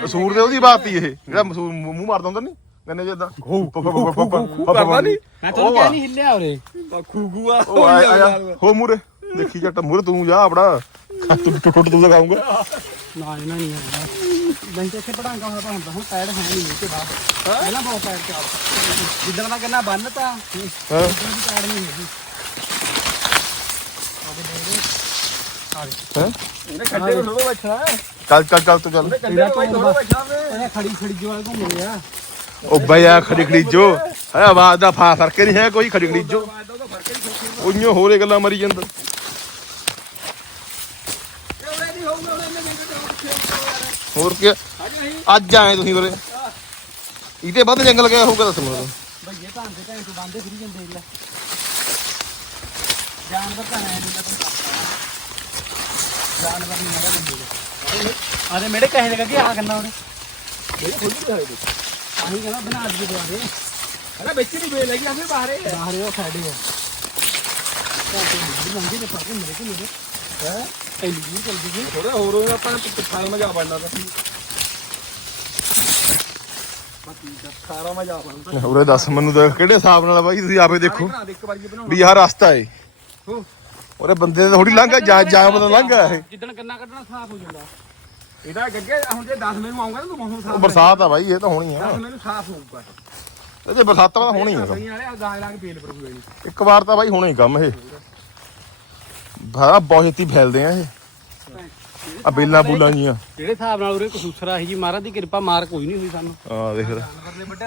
ਸੂਰ ਦੇ ਉਹਦੀ ਬਾਤ ਹੀ ਇਹ। ਜਿਹੜਾ ਮਸੂਰ ਮੂੰਹ ਮਾਰਦਾ ਹੁੰਦਾ ਨਹੀਂ ਕੰਨੇ ਚ ਇਦਾਂ ਖੂ ਕਰਦਾ ਨਹੀਂ ਮੈਂ ਤੁਹਾਨੂੰ ਕਿਹਾ ਨਹੀਂ ਹਿੱਲਿਆ ਉਰੇ। ਖੂਗੂ ਆ ਉਹ ਆਇਆ ਹੋ ਮੂਰੇ। ਦੇਖੀ ਜੱਟ ਮੂਰੇ ਤੂੰ ਜਾ ਆਪਣਾ। ਟੁੱਟ ਟੁੱਟ ਤੂੰ ਲਗਾਉਂਗਾ ਨਾ ਇਹਨਾਂ ਨਹੀਂ ਆਉਂਦਾ ਨਹੀਂ ਤੇ ਇੱਥੇ ਪੜਾਂਗਾ ਹੁਣ ਤਾਂ ਹੁੰਦਾ ਹੁਣ ਪੈੜ ਹੈ ਨਹੀਂ ਤੇ ਬਾਹਰ। ਪਹਿਲਾਂ ਬਹੁਤ ਪੈੜ ਤੇ ਜਿੱਦਣ ਦਾ ਕਹਿੰਦਾ ਬੰਨ ਤਾਂ ਹਾਂ ਪੈੜ ਨਹੀਂ ਹੈਗੀ। ਹੈ ਇਹਨੇ ਖੱਡੇ ਨੂੰ ਥੋੜਾ ਬੈਠਣਾ ਚੱਲ ਚੱਲ ਚੱਲ ਤੂੰ ਚੱਲ। ਕੰਡੇ ਨੂੰ ਥੋੜਾ ਬੈਠਣਾ ਵੇ। ਖੜੀ ਖੜੀ ਜੋ ਵਾਲ ਘੁੰਮ ਰਿਹਾ ਉਹ ਬਈਆ ਖੜੀ ਖੜੀ ਜੋ। ਹੈ ਆਵਾਜ਼ ਦਾ ਫਾ ਫ਼ਰਕ ਨਹੀਂ ਹੈ ਕੋਈ ਖੜੀ ਖੜੀ ਜੋ। ਉਈਓ ਹੋਰੇ ਗੱਲਾਂ ਮਰੀ ਜਾਂਦਾ। ਹੋਰ ਕੀ ਅੱਜ ਆਏ ਤੁਸੀਂ ਉਰੇ ਇਹਦੇ ਵੱਧ ਜੰਗਲ ਗਿਆ ਹੋਊਗਾ ਦੱਸ ਮੈਨੂੰ। ਭਈਏ ਤਾਂ ਦੇ ਤੋਂ ਬੰਦੇ ਫਿਰੀ ਜਾਂਦੇ ਲੈ ਜਾਨਵਰ ਤਾਂ ਹੈ ਨਹੀਂ ਤਾਂ ਜਾਨਵਰ ਨਹੀਂ ਹੈਗਾ ਬੰਦੇ ਦੇ ਆਦੇ ਮੇਰੇ ਕਹੇ ਲਗਾ ਕਿ ਆ ਕਰਨਾ ਉਹਨੇ ਆਹੀ ਕਹਿੰਦਾ ਬਣਾ ਦੇ। ਦੁਆਰੇ ਅਰੇ ਵਿੱਚ ਨਹੀਂ ਵੇਲ ਹੈਗੀ ਆਪਣੇ ਬਾਹਰੇ ਬਾਹਰ ਉਹ ਸਾਡੇ ਆ ਲੰਗੇ ਦੇ ਪਾਸੇ ਮੇਰੇ ਕੋਲ ਮੇਰੇ ਹੈ ਇੰਨੀ ਦੂਰ ਚੱਲ ਗਈ ਥੋੜਾ ਹੋਰ ਹੋਇਆ ਆਪਾਂ ਨੇ ਖਾਲ ਮਜਾ ਬਣਨਾ ਤਾਂ ਸਾਰਾ ਮਜਾ ਬਣਦਾ ਉਰੇ ਦੱਸ ਮੈਨੂੰ ਤਾਂ ਕਿਹੜੇ ਹਿਸਾਬ ਨਾਲ ਬਾਈ ਤੁਸੀਂ ਆਪੇ ਦੇਖੋ ਦੇ ਵੀ ਆਹ ਰਸਤਾ ਏ। ਉਰੇ ਬੰਦੇ ਦਾ ਥੋੜੀ ਲੰਘਾ ਜਾ ਜਾ ਬੰਦਾ ਲੰਘਾ ਇਹ ਜਿੱਦਣ ਗੰਨਾ ਕੱਢਣਾ ਸਾਫ਼ ਹੋ ਜਾਂਦਾ। ਇਹਦਾ ਗੱਗੇ ਹੁਣ ਜੇ 10 ਮੈਨੂੰ ਆਉਂਗਾ ਨਾ ਤੂੰ ਮੌਸਮ ਉਹ ਸਾਫ਼ ਬਰਸਾਤ ਆ ਬਾਈ ਇਹ ਤਾਂ ਹੋਣੀ ਆ। 10 ਮੈਨੂੰ ਸਾਫ਼ ਹੋਊਗਾ। ਇਹ ਜੇ ਬਰਸਾਤਾਂ ਤਾਂ ਹੋਣੀ ਆ। ਸਹੀ ਵਾਲੇ ਆ ਗਾਂ ਲਾ ਕੇ ਫੇਲ ਪਰੂਗਾ ਨਹੀਂ ਇੱਕ ਵਾਰ ਤਾਂ ਬਾਈ ਹੋਣਾ ਹੀ ਕੰਮ ਇਹ। ਭਾ ਬਹੁਤ ਛੇਤੀ ਫੈਲਦੇ ਆ ਇਹ। ਆ ਬੇਲਾਂ ਬੁਲਾਂ ਜੀਆਂ। ਜਿਹੜੇ ਹਿਸਾਬ ਨਾਲ ਉਰੇ ਕਸੂਸਰਾ ਸੀ ਜੀ ਮਹਾਰਾਜ ਦੀ ਕਿਰਪਾ ਮਾਰ ਕੋਈ ਨਹੀਂ ਹੋਈ ਸਾਨੂੰ। ਆ ਦੇਖ ਲੈ।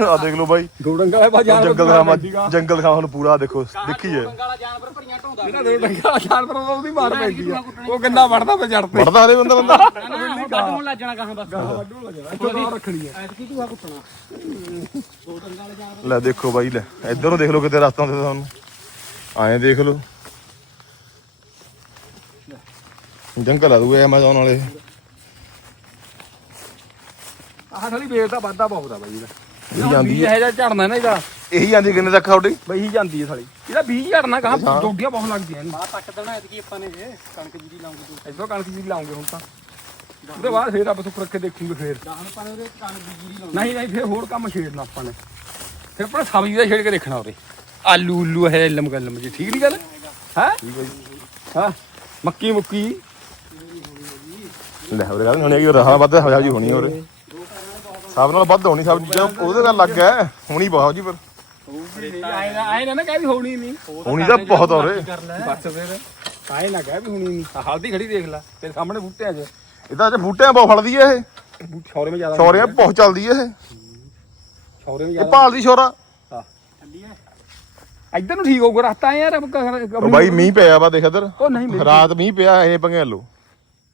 ਆ ਦੇਖ ਲਓ ਬਾਈ। ਡੰਗਾ ਹੈ ਬਾਜਾ ਜੰਗਲ ਖਾਮਾ ਜੰਗਲ ਖਾਮਾ ਨੂੰ ਪੂਰਾ ਦੇਖੋ ਦੇਖੀਏ ਵਾਲਾ ਜਾਨਵਰ ਭਰੀਆਂ ਢੋਂਦਾ। ਜਿਹੜਾ ਦੋ ਡੰਗਾ ਜਾਨਵਰ ਉਹਦੀ ਮਾਰ ਪੈਂਦੀ ਆ। ਉਹ ਗੰਨਾ ਵੜਦਾ ਪੇ ਜੜ ਤੇ ਵੜਦਾ ਹਰੇ ਬੰਦਾ ਬੰਦਾ। ਹੁਣ ਕੱਢ ਹੋਣ ਲੱਗ ਜਾਣਾ ਕਹਾਂ ਬਸ। ਵੱਡੂ ਲੱਗਣਾ ਇੱਥੇ ਬਾਹਰ ਰੱਖਣੀ ਆ। ਐਤਕੀ ਤੂੰ ਆ ਕੁੱਟਣਾ। ਦੋ ਡੰਗਾ ਵਾਲੇ ਜਾਨਵਰ। ਲੈ ਦੇਖੋ ਬਾਈ ਲੈ। ਇੱਧਰ ਦੇਖ ਲਓ ਕਿਤੇ ਰਸਤਾ ਹੁੰਦਾ ਤੁਹਾਨੂੰ। ਆਏ ਦੇਖ ਲਓ। ਜੰਗਲ ਆ ਦੂਏ ਐਮਾਜ਼ਨ ਵਾਲੇ। ਆਹ ਥਲੀ ਵੇਲ ਤਾਂ ਵੱਧਦਾ ਬਹੁਤ ਆ ਬਾਈ ਇਹਦਾ। ਇਹ ਜਾਂਦੀ ਹੈ ਜਾਂ ਝੜਨਾ ਨਾ ਇਹਦਾ। ਇਹੀ ਜਾਂਦੀ ਕਿੰਨੇ ਤੱਕ ਤੁਹਾਡੀ? ਬਈ ਹੀ ਜਾਂਦੀ ਹੈ ਸਾਲੀ। ਇਹਦਾ ਬੀਜ ਝੜਨਾ ਕਹਾਂ ਡੋਡੀਆਂ ਬਹੁਤ ਲੱਗਦੀਆਂ ਨੇ ਮਾਰ ਪੱਟ ਦੇਣਾ ਐਤਕੀ ਆਪਾਂ ਨੇ ਇਹ ਕਣਕ ਜਿਹੜੀ ਲਾਉਂਗੇ ਤੂੰ ਇਦੋਂ ਕਣਕ ਜੀ ਲਾਉਂਗੇ ਹੁਣ ਤਾਂ। ਉਹਦੇ ਬਾਅਦ ਫੇਰ ਆਪਾਂ ਸੁੱਕ ਰੱਖ ਕੇ ਦੇਖੂਗੇ ਫੇਰ। ਦਾਣ ਪਾਣੇ ਉਹਦੇ ਕਣਕ ਦੀ ਜਿਹੜੀ ਲਾਉਂਗੇ ਨਹੀਂ ਨਹੀਂ ਫੇਰ ਹੋਰ ਕੰਮ ਛੇੜਨਾ ਆਪਾਂ ਨੇ। ਫਿਰ ਆਪਣਾ ਸਬਜ਼ੀ ਦਾ ਛੇੜ ਕੇ ਦੇਖਣਾ ਉਹਦੇ ਆਲੂ ਉਲੂ ਹੈ ਲਮ ਜੀ ਠੀਕ ਨਹੀਂ ਗੱਲ? ਹੈ? ਹਾਂ? ਮੱਕੀ ਮੁੱਕੀ ਲੈ ਉਰੇ ਗੱਲ ਹੋਣੀ ਕਿ ਰਹਾ ਵੱਧ ਸਬਜ਼ੀ ਹੋਣੀ ਉਰੇ। ਸਭ ਨਾਲ ਵੱਧ ਹੋਣੀ ਸਬਜ਼ੀ ਜੇ ਉਹਦੇ ਨਾਲ ਲੱਗ ਗਿਆ ਹੋਣੀ ਬਹੁਤ ਜੀ ਪਰ ਆਏ ਨਾ ਆਏ ਨਾ ਨਾ ਕਹਿ ਵੀ ਹੋਣੀ ਨਹੀਂ ਹੋਣੀ ਤਾਂ ਬਹੁਤ ਔਰੇ ਬਸ ਫੇਰ ਆਏ ਨਾ ਕਹਿ ਵੀ ਹੋਣੀ ਨਹੀਂ। ਆਹ ਹਲਦੀ ਖੜੀ ਦੇਖ ਲੈ ਤੇਰੇ ਸਾਹਮਣੇ ਬੂਟਿਆਂ 'ਚ। ਇਹ ਤਾਂ ਜੇ ਬੂਟਿਆਂ ਬਹੁਤ ਫਲਦੀ ਐ ਇਹ। ਛੋਰੇ ਜ਼ਿਆਦਾ ਬਹੁਤ ਚੱਲਦੀ ਐ ਇਹ। ਛੋਰੇ ਵਿੱਚ ਇਹ ਜ਼ਿਆਦਾ ਭਾਲਦੀ ਛੋਰਾ। ਇੱਧਰ ਨੂੰ ਠੀਕ ਹੋਊਗਾ ਰਸਤਾ ਯਾਰ ਬਾਈ ਮੀਂਹ ਪਿਆ ਵਾ ਦੇਖ ਇੱਧਰ। ਉਹ ਨਹੀਂ ਰਾਤ ਮੀਂਹ ਪਿਆ ਇਹ ਪੰਗੇ ਲੋ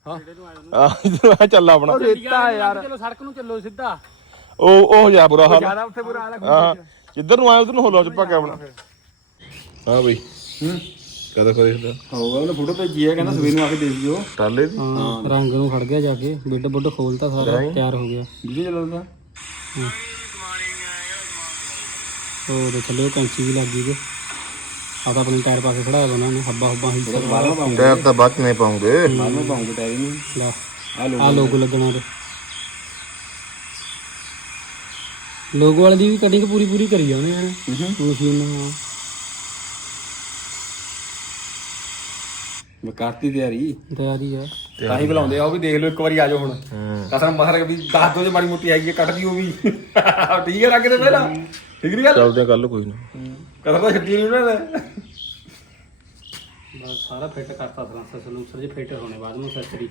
ਹਾਂ। ਇਧਰ ਆ ਚੱਲ ਆਪਣਾ। ਰੇਤਾ ਯਾਰ। ਚਲੋ ਸੜਕ ਨੂੰ ਚੱਲੋ ਸਿੱਧਾ। ਉਹ ਉਹ ਜਾ ਬੁਰਾ ਹਾਲ ਜ਼ਿਆਦਾ ਉੱਥੇ ਬੁਰਾ ਹਾਲ ਹਾਂ ਜਿੱਧਰ ਨੂੰ ਆਇਆ ਉਧਰ ਨੂੰ ਹੋਲੋ ਚ ਪਾ ਕੇ ਆਪਣਾ। ਹਾਂ ਬਈ। ਹੂੰ। ਕਦਾ ਕਰੇ ਹੁੰਦਾ? ਹੋਊਗਾ ਉਹਨੇ ਫੋਟੋ ਭੇਜੀ ਹੈ ਕਹਿੰਦਾ ਸਵੇਰ ਨੂੰ ਆ ਕੇ ਦੇਖ ਲਿਓ। ਟਾਲੇ ਦੀ? ਹਾਂ। ਰੰਗ ਨੂੰ ਖੜ ਗਿਆ ਜਾ ਕੇ। ਬਿੱਡ ਬੁੱਡ ਖੋਲਤਾ ਸਾਰਾ ਤਿਆਰ ਹੋ ਗਿਆ। ਵੀਡੀਓ ਚੱਲਦਾ ਉਹ ਦੇਖ ਲਿਓ ਕੈਂਚੀ ਵੀ ਲੱਗ ਗਈ ਤੇ। ਆ ਤਾਂ ਆਪਣੀ ਟਾਇਰ ਪਾ ਕੇ ਖੜਾਇਆ ਉਹਨਾਂ ਨੇ ਹੱਬਾ ਹੱਬਾ ਹੀ ਬਾਹਰੋਂ ਪਾਉਂਗੇ। ਟਾਇਰ ਤਾਂ ਬਾਅਦ ਨਹੀਂ ਪਾਉਂਗੇ। ਟਾਇਰ ਲਾ ਆ ਆ ਲੋਗੋ ਲੱਗਣਾ ਤੇ। ਲੋਗੋ ਵਾਲੇ ਦੀ ਵੀ ਕਟਿੰਗ ਪੂਰੀ ਪੂਰੀ ਕਰੀ ਆ। ਉਹਨੇ ਯਾਰ ਮਸ਼ੀਨ ਨਾਲ। ਮੈਂ ਕਰਤੀ ਤਿਆਰੀ। ਤਿਆਰੀ ਆ। ਤਾਂ ਹੀ ਬੁਲਾਉਂਦੇ ਆ ਉਹ ਵੀ ਦੇਖ ਲਓ ਇੱਕ ਵਾਰੀ ਆ ਜਾਓ ਹੁਣ। ਕਸਮ ਮਸਰ ਵੀ ਦੱਸ ਦੋ ਜੇ ਮਾੜੀ ਮੋਟੀ ਆਈ ਹੈ ਕੱਟਦੀ ਉਹ ਵੀ। *laughs* ਠੀਕ ਹੈ ਰੱਖ ਦੇ ਪਹਿਲਾਂ। ਠੀਕ ਨਹੀਂ ਗੱਲ? ਚੱਲਦੇ ਆ ਕੱਲ ਕੋਈ ਨਾ। ਕਸਮ ਤਾਂ ਛੱਡੀ ਨਹੀਂ ਉਹਨਾਂ ਨੇ ਬਸ ਸਾਰਾ ਫਿੱਟ ਕਰਤਾ ਸਲਾਂਸਰ ਸਲੂਸਰ ਜੇ ਫਿੱਟ ਹੋਣੇ ਬਾਅਦ ਨੂੰ ਸੈਸਰੀ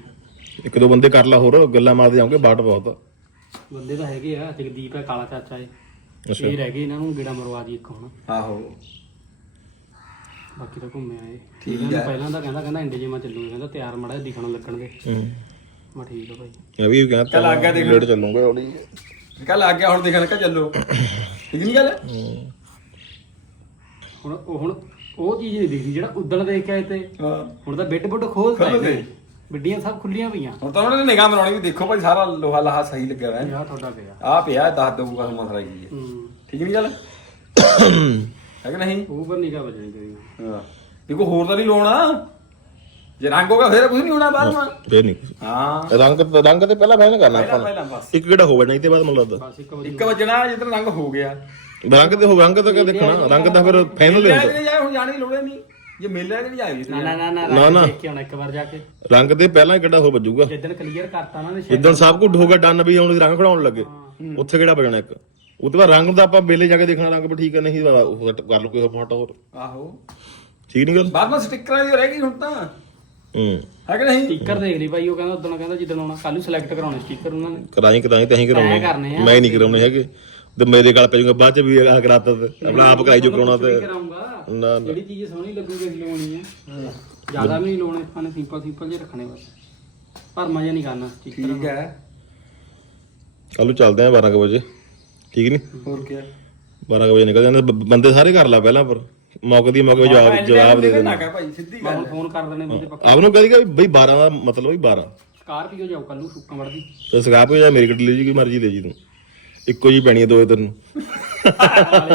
ਇੱਕ ਦੋ ਬੰਦੇ ਕਰ ਲਾ ਹੋਰ ਗੱਲਾਂ ਮਾਰਦੇ ਜਾਓਗੇ ਬਾਟ ਬਹੁਤ। ਆ। ਬੰਦੇ ਤਾਂ ਹੈਗੇ ਆ ਜਗਦੀਪ ਹੈ ਕਾਲਾ ਚਾਚਾ ਏ। ਅੱਛਾ। ਇਹ ਰਹਿ ਗਏ ਇਹਨਾਂ ਨੂੰ ਗੇੜਾ ਮਰਵਾ ਦੀ ਇੱਕ ਹੁਣ। ਆਹੋ। ਬਾਕੀ ਤਾਂ ਘੁੰਮੇ ਆਏ। ਠੀਕ ਇਹਨਾਂ ਨੂੰ। ਪਹਿਲਾਂ ਤਾਂ ਕਹਿੰਦਾ ਕਹਿੰਦਾ ਇੰਡੇ ਜੇ ਮੈਂ ਚੱਲੂਗਾ ਕਹਿੰਦਾ ਤਿਆਰ ਮੜਾ ਦਿਖਣ ਲੱਗਣ ਦੇ। ਹੂੰ। ਮੈਂ ਠੀਕ ਆ ਭਾਈ। ਇਹ ਵੀ ਕਹਿੰਦਾ ਚੱਲ ਆ ਗਿਆ ਦੇਖ। ਲੇਟ ਚੱਲੂਗਾ ਹੌਲੀ ਕੱਲ ਆ ਗਿਆ ਹੁਣ ਦੇਖਣ ਕਾ ਚੱਲੋ। ਠੀਕ ਨਹੀਂ ਗੱਲ? ਹੁਣ ਉਹ ਹੁਣ ਉਹ ਚੀਜ਼ ਨਹੀਂ ਦਿਖਦੀ ਜਿਹੜਾ ਉਦਣ ਦੇਖ ਕੇ ਆਏ ਤੇ। ਹਾਂ। ਹੁਣ ਤਾਂ ਬਿੱਡ ਬੁੱਡ ਖੋਲਤਾ ਖੋਲ ਇਹਨੇ ਗਏ। ਬਿੱਡੀਆਂ ਸਭ ਖੁੱਲੀਆਂ ਪਈਆਂ। ਹੁਣ ਤਾਂ ਉਹਨਾਂ ਨੇ ਨਿਗਾਹ ਬਣਾਉਣੀ ਵੀ ਦੇਖੋ ਭਾਈ ਸਾਰਾ ਲੋਹਾ ਲਾਹਾ ਸਹੀ ਲੱਗਿਆ ਹੋਇਆ। ਹੈ ਆਹ ਤੁਹਾਡਾ ਪਿਆ। ਆ ਪਿਆ ਦੱਸ ਦਊਗਾ ਤੁਹਾਨੂੰ ਮਸਲਾ ਕੀ ਹੈ। ਹੂੰ। ਠੀਕ ਨਹੀਂ ਗੱਲ *coughs* ਹੈ ਕਿ ਨਹੀਂ? ਉਹ ਪਰ ਨਿਗਾਹ ਵੱਜਣੀ ਚਾਹੀਦੀ। ਹਾਂ। ਦੇਖੋ ਹੋਰ ਤਾਂ ਨਹੀਂ ਲੋਣਾ ਜੇ ਰੰਗ ਹੋਗਾ ਫਿਰ ਕੁਝ ਨਹੀਂ ਹੋਣਾ ਬਾਅਦ ਵਿੱਚ। ਫੇਰ ਨਹੀਂ ਹਾਂ। ਰੰਗ ਰੰਗ ਤੇ ਪਹਿਲਾਂ ਫਾਈਨਲ ਕਰਨਾ ਪਹਿਲਾਂ ਆਪਾਂ। ਨੇ। ਪਹਿਲਾਂ ਬਸ। ਇੱਕ ਕਿਹੜਾ ਹੋਵੇ ਨਹੀਂ ਤੇ ਬਾਅਦ ਮੈਨੂੰ ਲੱਗਦਾ ਬਸ ਇੱਕ ਵਾਰੀ ਇੱਕ ਵਜਣਾ ਜਿੱਦਾਂ ਰੰਗ ਹੋ ਗਿਆ। ਰੰਗ ਤੇ ਹੋ ਰੰਗ ਤਾਂ ਕਿਆ ਦੇਖਣਾ। ਰੰਗ ਤਾਂ ਫਿਰ ਫਾਈਨਲ ਮਿਲਿਆ ਹੁੰਦਾ। ਜਾਏ ਹੁਣ ਜਾਣ ਦੀ ਲੋੜ ਹੀ ਨਹੀਂ। ਜੇ ਮਿਲਿਆ ਕਿ ਨਹੀਂ ਜਾਏ ਨਾ ਨਾ ਨਾ ਨਾ ਨਾ, ਨਾ। ਰੰਗ ਦੇਖ ਕੇ ਆਉਣਾ ਇੱਕ ਵਾਰ ਜਾ ਕੇ। ਰੰਗ ਤੇ ਪਹਿਲਾਂ ਹੀ ਕਿਹੜਾ ਹੋ ਵੱਜੂਗਾ। ਜਿੱਦਣ ਕਲੀਅਰ ਕਰਤਾ ਉਹਨਾਂ ਨੇ ਜਿੱਦਣ ਸਭ ਕੁਝ ਹੋਗਾ ਡਨ ਵੀ ਹੁਣ ਰੰਗ ਖੜਾਉਣ ਲੱਗੇ। ਉੱਥੇ ਕਿਹੜਾ ਵਜਣਾ ਇੱਕ? ਉਹ ਤੋਂ ਬਾਅਦ ਰੰਗ ਦਾ ਆਪਾਂ ਬੇਲੇ ਜਾ ਕੇ ਦੇਖਣਾ ਰੰਗ ਵੀ ਠੀਕ ਹੈ ਨਹੀਂ ਤਾਂ ਉਹ ਕਰ ਲਓ ਕੋਈ ਹੋਰ ਫਾਟਾ ਹੋਰ। ਆਹੋ। ਠੀਕ ਨਹੀਂ ਗੱਲ? ਬਾਅਦ ਵਿੱਚ ਸਟickਰਾਂ ਦੀ ਰਹਿ ਗਈ ਹੁਣ ਤਾਂ। ਹੂੰ। ਹੈ ਕਿ ਨਹੀਂ? ਸਟicker ਦੇਖ ਲਈ ਭਾਈ ਉਹ ਕਹਿੰਦਾ ਉਦੋਂ ਕਹਿੰਦਾ ਜਿੱਦਣ ਆਉਣਾ ਕੱਲ ਨੂੰ ਸਿਲੈਕਟ ਕਰਾਉਣੇ ਸਟicker ਉਹਨਾਂ ਨੇ। ਕਰਾਈ ਕਰਾਈ ਤਾਂ ਹੀ ਐਂ ਕਰਨੇ ਕਰਾਉਣੇ ਆ। ਮੈਂ ਨਹੀਂ ਕਰਾਉਣੇ ਹੈਗੇ। ਤੇ ਮੇਰੇ ਗੱਲ ਪੈ ਜਾਊਗਾ ਬਾਅਦ ਚ ਵੀ ਆ ਕਰਾਤਾ ਤੇ। ਆਪਣਾ ਆਪ ਕਰਾਈ ਜੋ ਕਰਾਉਣਾ ਤੇ। ਕਰਾਉਂਗਾ? ਨਾ ਨਾ। ਜਿਹੜੀ ਚੀਜ਼ ਸੋਹਣੀ ਲੱਗੂਗੀ ਅਸੀਂ ਲਾਉਣੀ ਹੈ। ਜ਼ਿਆਦਾ ਵੀ ਨਹੀਂ ਲਾਉਣੇ ਆਪਾਂ ਨੇ ਸਿੰਪਲ ਸਿੰਪਲ ਜਿਹੇ ਰੱਖਣੇ ਬਸ। ਪਰ ਮਜ਼ਾ ਨਹੀਂ ਕਰਨਾ ਠੀਕ ਹੈ। ਕੱਲ ਚੱਲਦੇ ਆ 12 ਵਜੇ। ਠੀਕ ਨਹੀਂ? ਹੋਰ ਕੀ 12 ਵਜੇ ਨਿਕਲ ਜਾਂਦੇ। ਬ- ਬੰਦੇ ਸਾਰੇ ਕਰ ਲਾ ਪਹਿਲਾਂ ਪਰ। ਮੌਕੇ ਦੀ ਮੌਕੇ ਜਵਾਬ ਜਵਾਬ ਦੇ ਦੇ ਨਾ ਕਰ ਭਾਈ ਸਿੱਧੀ ਮੈਂ ਗੱਲ ਫੋਨ ਕਰ ਦੇਣੇ ਬੰਦੇ ਪੱਕਾ। ਆਪ ਨੂੰ ਕਹੇਗਾ ਵੀ ਬਈ 12 ਦਾ ਮਤਲਬ ਵੀ 12 ਸਕਾਰਪੀਓ ਜਾਓ ਕੱਲ ਸੁੱਕਾ ਵੜਦੀ ਤੇ ਸਕਾਪ ਜਾ ਮੇਰੀ ਗੱਡੀ ਲੈ ਜੀ ਕੋਈ ਮਰਜ਼ੀ ਦੇ ਜੀ ਤੂੰ। ਇੱਕੋ ਜੀ ਪੈਣੀ ਹੈ ਦੋਏ ਤੈਨੂੰ ਆ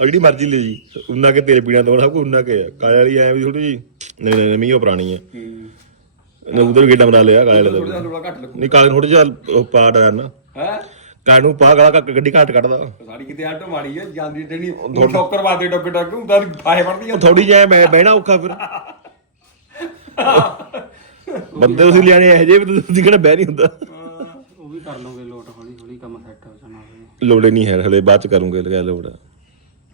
ਜਿਹੜੀ ਮਰਜ਼ੀ ਲੈ ਜੀ। ਉਨਾ ਕੇ ਤੇਰੇ ਪੀਣਾ ਤੋਂ ਸਭ ਕੁਝ ਉਨਾ ਕੇ ਆ। ਕਾਲੇ ਵਾਲੀ ਐ ਵੀ ਥੋੜੀ ਜੀ ਨਹੀਂ ਨਹੀਂ ਨਹੀਂ ਉਹ ਪੁਰਾਣੀ ਆ। ਨੇ ਉਧਰ ਗੇੜਾ ਬਣਾ ਲਿਆ ਕਾਲੇ ਵਾਲੇ ਜਿਹਾ ਦਾ ਲੋੜਾ ਘੱਟ ਲੱਗੂ ਨਹੀਂ ਕਾਲੇ ਥੋੜੀ ਜਿਹਾ ਉਹ ਪਾਟ ਆ ਨਾ। ਹੈ? ਕਾਲੇ ਨੂੰ ਪਾ ਗਾਲਾ ਕੱਕ ਗੱਡੀ ਘਾਟ ਕੱਢਦਾ। ਸਾਡੀ ਕਿਤੇ ਆਟੋ ਮਾੜੀ ਹੈ ਜਾਂਦੀ ਟਣੀ ਠੋਕਰ ਵਾਦੇ ਡੱਗ ਡੱਗ ਹੁੰਦਾ ਫਾਹੇ ਵੜਦੀ ਉਹ ਥੋੜੀ ਜਿਹੀ ਮੈਂ ਬਹਿਣਾ ਔਖਾ ਫਿਰ। *laughs* ਬੰਦੇ ਤੁਸੀਂ ਲਿਆਣੇ ਇਹ ਜੇ ਵੀ ਤੁਸੀਂ ਕਿਹੜਾ ਬਹਿ ਨਹੀਂ ਹੁੰਦਾ। ਉਹ ਵੀ ਕਰ ਲਓਗੇ ਲੋਟ ਹੌਲੀ ਹੌਲੀ ਕੰਮ ਸੈੱਟ ਹੋ ਜਾਣਾ ਹੋਵੇ ਲੋੜੇ ਨਹੀਂ ਹੈ ਹਲੇ ਬਾਅਦ ਚ ਕਰੂੰਗੇ ਲਗਾ ਲੋੜ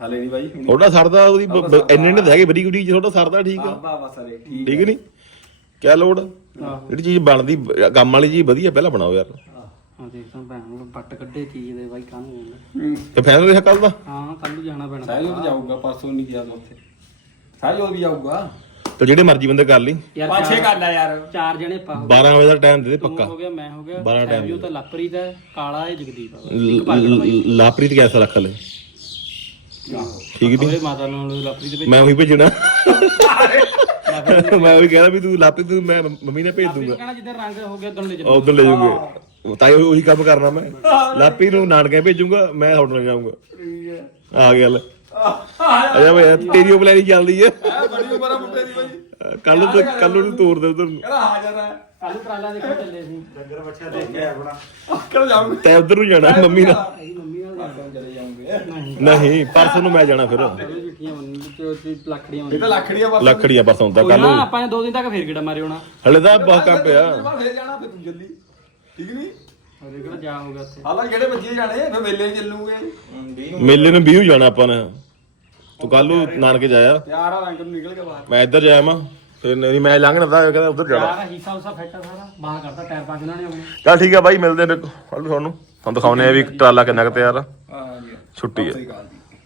ਹਲੇ ਨਹੀਂ ਬਾਈ ਥੋੜਾ ਸਰਦਾ ਉਹਦੀ ਬ- ਬ- ਇੰਨੇ ਨੇ ਹੈਗੇ ਬੜੀ ਗੁੜੀ ਥੋੜਾ ਸਰਦਾ ਠੀਕ ਆ। ਬਾ ਬਾ ਸਾਰੇ ਠੀਕ ਠੀਕ ਨਹੀਂ? ਕਿਆ ਲੋੜ? ਜਿਹੜੀ ਚੀਜ਼ ਬਣਦੀ ਕੰਮ ਵਾਲੀ ਚੀਜ਼ ਵਧੀਆ ਪਹਿਲਾਂ ਬਣਾਓ ਯਾਰ। ਹਾਂ। ਦੇਖਦਾ ਭੈਣ ਨੂੰ ਪੱਟ ਕੱਢੇ ਚੀਜ਼ ਦੇ ਬਾਈ ਕਾਹਨੂੰ ਹੁੰਦਾ ਤੇ ਫਾਈਨਲ ਰਿਹਾ ਕੱਲ ਦਾ? ਹਾਂ ਕੱਲ ਨੂੰ ਜਾਣਾ ਪੈਣਾ। ਸਾਇਓ ਵੀ ਜਾਊਗਾ ਪਰਸੋਂ ਨਹੀਂ ਗਿਆ ਮੈਂ ਉੱਥੇ। ਸਾਇਓ ਵੀ ਜਾਊਗਾ। ਤੇ ਜਿਹੜੇ ਮਰਜ਼ੀ ਬੰਦੇ ਕਰ ਲਈ। ਯਾਰ ਪਾਛੇ ਚਾਰ- ਕਰ ਲੈ ਯਾਰ। ਚਾਰ ਜਣੇ ਪਾ। 12 ਵਜੇ ਦਾ ਟਾਈਮ ਦੇ ਦੇ ਪੱਕਾ। ਹੋ ਗਿਆ ਮੈਂ ਹੋ ਗਿਆ। ਬਾਰਾਂ time ਸੈਵਿਓ ਤਾਂ ਲਾਪਰੀ ਦਾ ਕਾਲਾ ਹੈ ਜਗਦੀਪ ਆ ਇੱਕ ਪੱਗ ਲ- ਲ- ਲਾਪਰੀਤ ਕੈਸਾ ਰੱਖ ਲੈ। ਠੀਕ ਨਹੀਂ ਉਹਦੇ ਮਾਤਾ ਨਾਲ ਲਾਪਰੀ ਦੇ ਵਿੱਚ ਮੈਂ ਉਹੀ ਭੇਜਣਾ। ਮੈਂ *laughs* ਉਹੀ ਕਹਿਣਾ ਵੀ ਤੂੰ ਲਾਪਰੀਤ ਤੂੰ ਮੈਂ ਮੰਮੀ ਨੇ ਭੇਜ ਦੂੰਗਾ। ਕਹਿਣਾ ਜਿੱਦਾਂ ਰੰਗ ਹੋ ਗਿਆ ਉਦੋਂ ਲੈ ਉਹ ਉਧਰ ਲੈ ਜਾਊਂਗੇ ਤਾਂ ਹੀ ਉਹੀ ਕੰਮ ਕਰਨਾ ਮੈਂ। ਲਾਪੀ ਨੂੰ ਨਾਨਕੇ ਭੇਜੂਗਾ ਮੈਂ ਨਾਲ ਜਾਊਂਗਾ। ਆ ਗਿਆ ਲੈ। ਅਜਾ ਬਈ ਤੇਰੀ ਉਹ ਪਲਾਨੀ ਚੱਲਦੀ ਹੈ ਬੜੀ ਉਮਰ ਆ ਮੁੰਡੇ ਦੀ ਬਾਈ। ਕੱਲ ਨੂੰ ਕੱਲ ਨੂੰ ਤੋੜ ਦੇ ਉਧਰ ਨੂੰ। ਕਹਿੰਦਾ ਹਾਜ਼ਰ ਹੈ ਕੱਲ ਟਰਾਲਾ ਦੇਖਣ ਚੱਲੇ ਸੀ ਡੰਗਰ ਬੱਚਾ ਦੇਖ ਕੇ ਆਪਣਾ। ਕਿਹੜਾ ਜਾਊਂਗੇ। ਤੈ ਉਧਰ ਨੂੰ ਜਾਣਾ ਮੰਮੀ ਨਾਲ। ਅਸੀਂ ਮੰਮੀ ਨਾਲ ਜਾਣਾ ਚਲੇ ਜਾਊਂਗੇ। ਨਹੀਂ। ਨਹੀਂ ਪਰਸੋਂ ਨੂੰ ਮੈਂ ਜਾਣਾ ਫਿਰ। ਉਹ ਚਿੱਠੀਆਂ ਮੰਨ ਤੇ ਉਹ ਚ ਲੱਖੜੀਆਂ ਇਹ ਤਾਂ ਲੱਖੜੀਆਂ ਬਸ ਲੱਖੜੀਆਂ ਪਰਸੋਂ ਦਾ ਕੱਲ ਨਾ ਨੂੰ। ਆਪਾਂ ਨੇ ਦੋ ਦਿਨ ਤੱਕ ਫੇਰ ਕਿਹੜਾ ਮਾਰੇ ਹੋਣਾ। ਹਲੇ ਤਾਂ ਬਹੁਤ ਕੰਮ ਪਿਆ। ਫੇਰ ਜਾਣਾ ਫੇਰ ਤੂੰ ਜਲਦੀ। ਠੀਕ ਨਹੀਂ ਹਰੇ ਕਿਹੜਾ ਜਾ ਹੋਗਾ ਉੱਥੇ। ਹਾਲਾਂਕਿ ਜਿਹੜੇ ਬੱਚੇ ਜਾਣੇ ਫੇਰ ਮੇਲੇ 'ਚ ਚੱਲੂਗੇ। ਮੇਲੇ ਨੂੰ 20 ਜਾਣਾ ਆਪਾਂ ਨੇ। ਤੂੰ ਕੱਲ ਨੂੰ ਨਾਨਕੇ ਜਾਇਆ ਤਿਆਰ ਆ ਰੰਗ ਨੂੰ ਨਿਕਲ ਕੇ ਬਾਹਰ। ਮੈਂ ਇੱਧਰ ਜਾਇਆ ਮਾਂ ਫਿਰ ਨਹੀਂ ਮੈਂ ਲੰਘਣਾ ਤਾਂ ਕਹਿੰਦਾ ਉਧਰ ਜਾਣਾ। ਯਾਰ ਹਿੱਸਾ ਉਸਾ ਫੈਟ ਆ ਸਾਰਾ। ਬਾਹਰ ਕਰਦਾ ਟਾਇਰ ਪਾ ਕੇ ਨਾ ਨੇ ਆਪਣੇ ਚੱਲ ਠੀਕ ਆ ਬਾਈ ਮਿਲਦੇ ਆ ਫਿਰ ਕੱਲ ਨੂੰ ਤੁਹਾਨੂੰ। ਤੁਹਾਨੂੰ ਦਿਖਾਉਨੇ ਆ ਵੀ ਟਰਾਲਾ ਕਿੰਨਾ ਕੁ ਤਿਆਰ ਆ। ਹਾਂ ਜੀ। ਛੁੱਟੀ ਹੈ ਸਹੀ ਗੱਲ ਜੀ।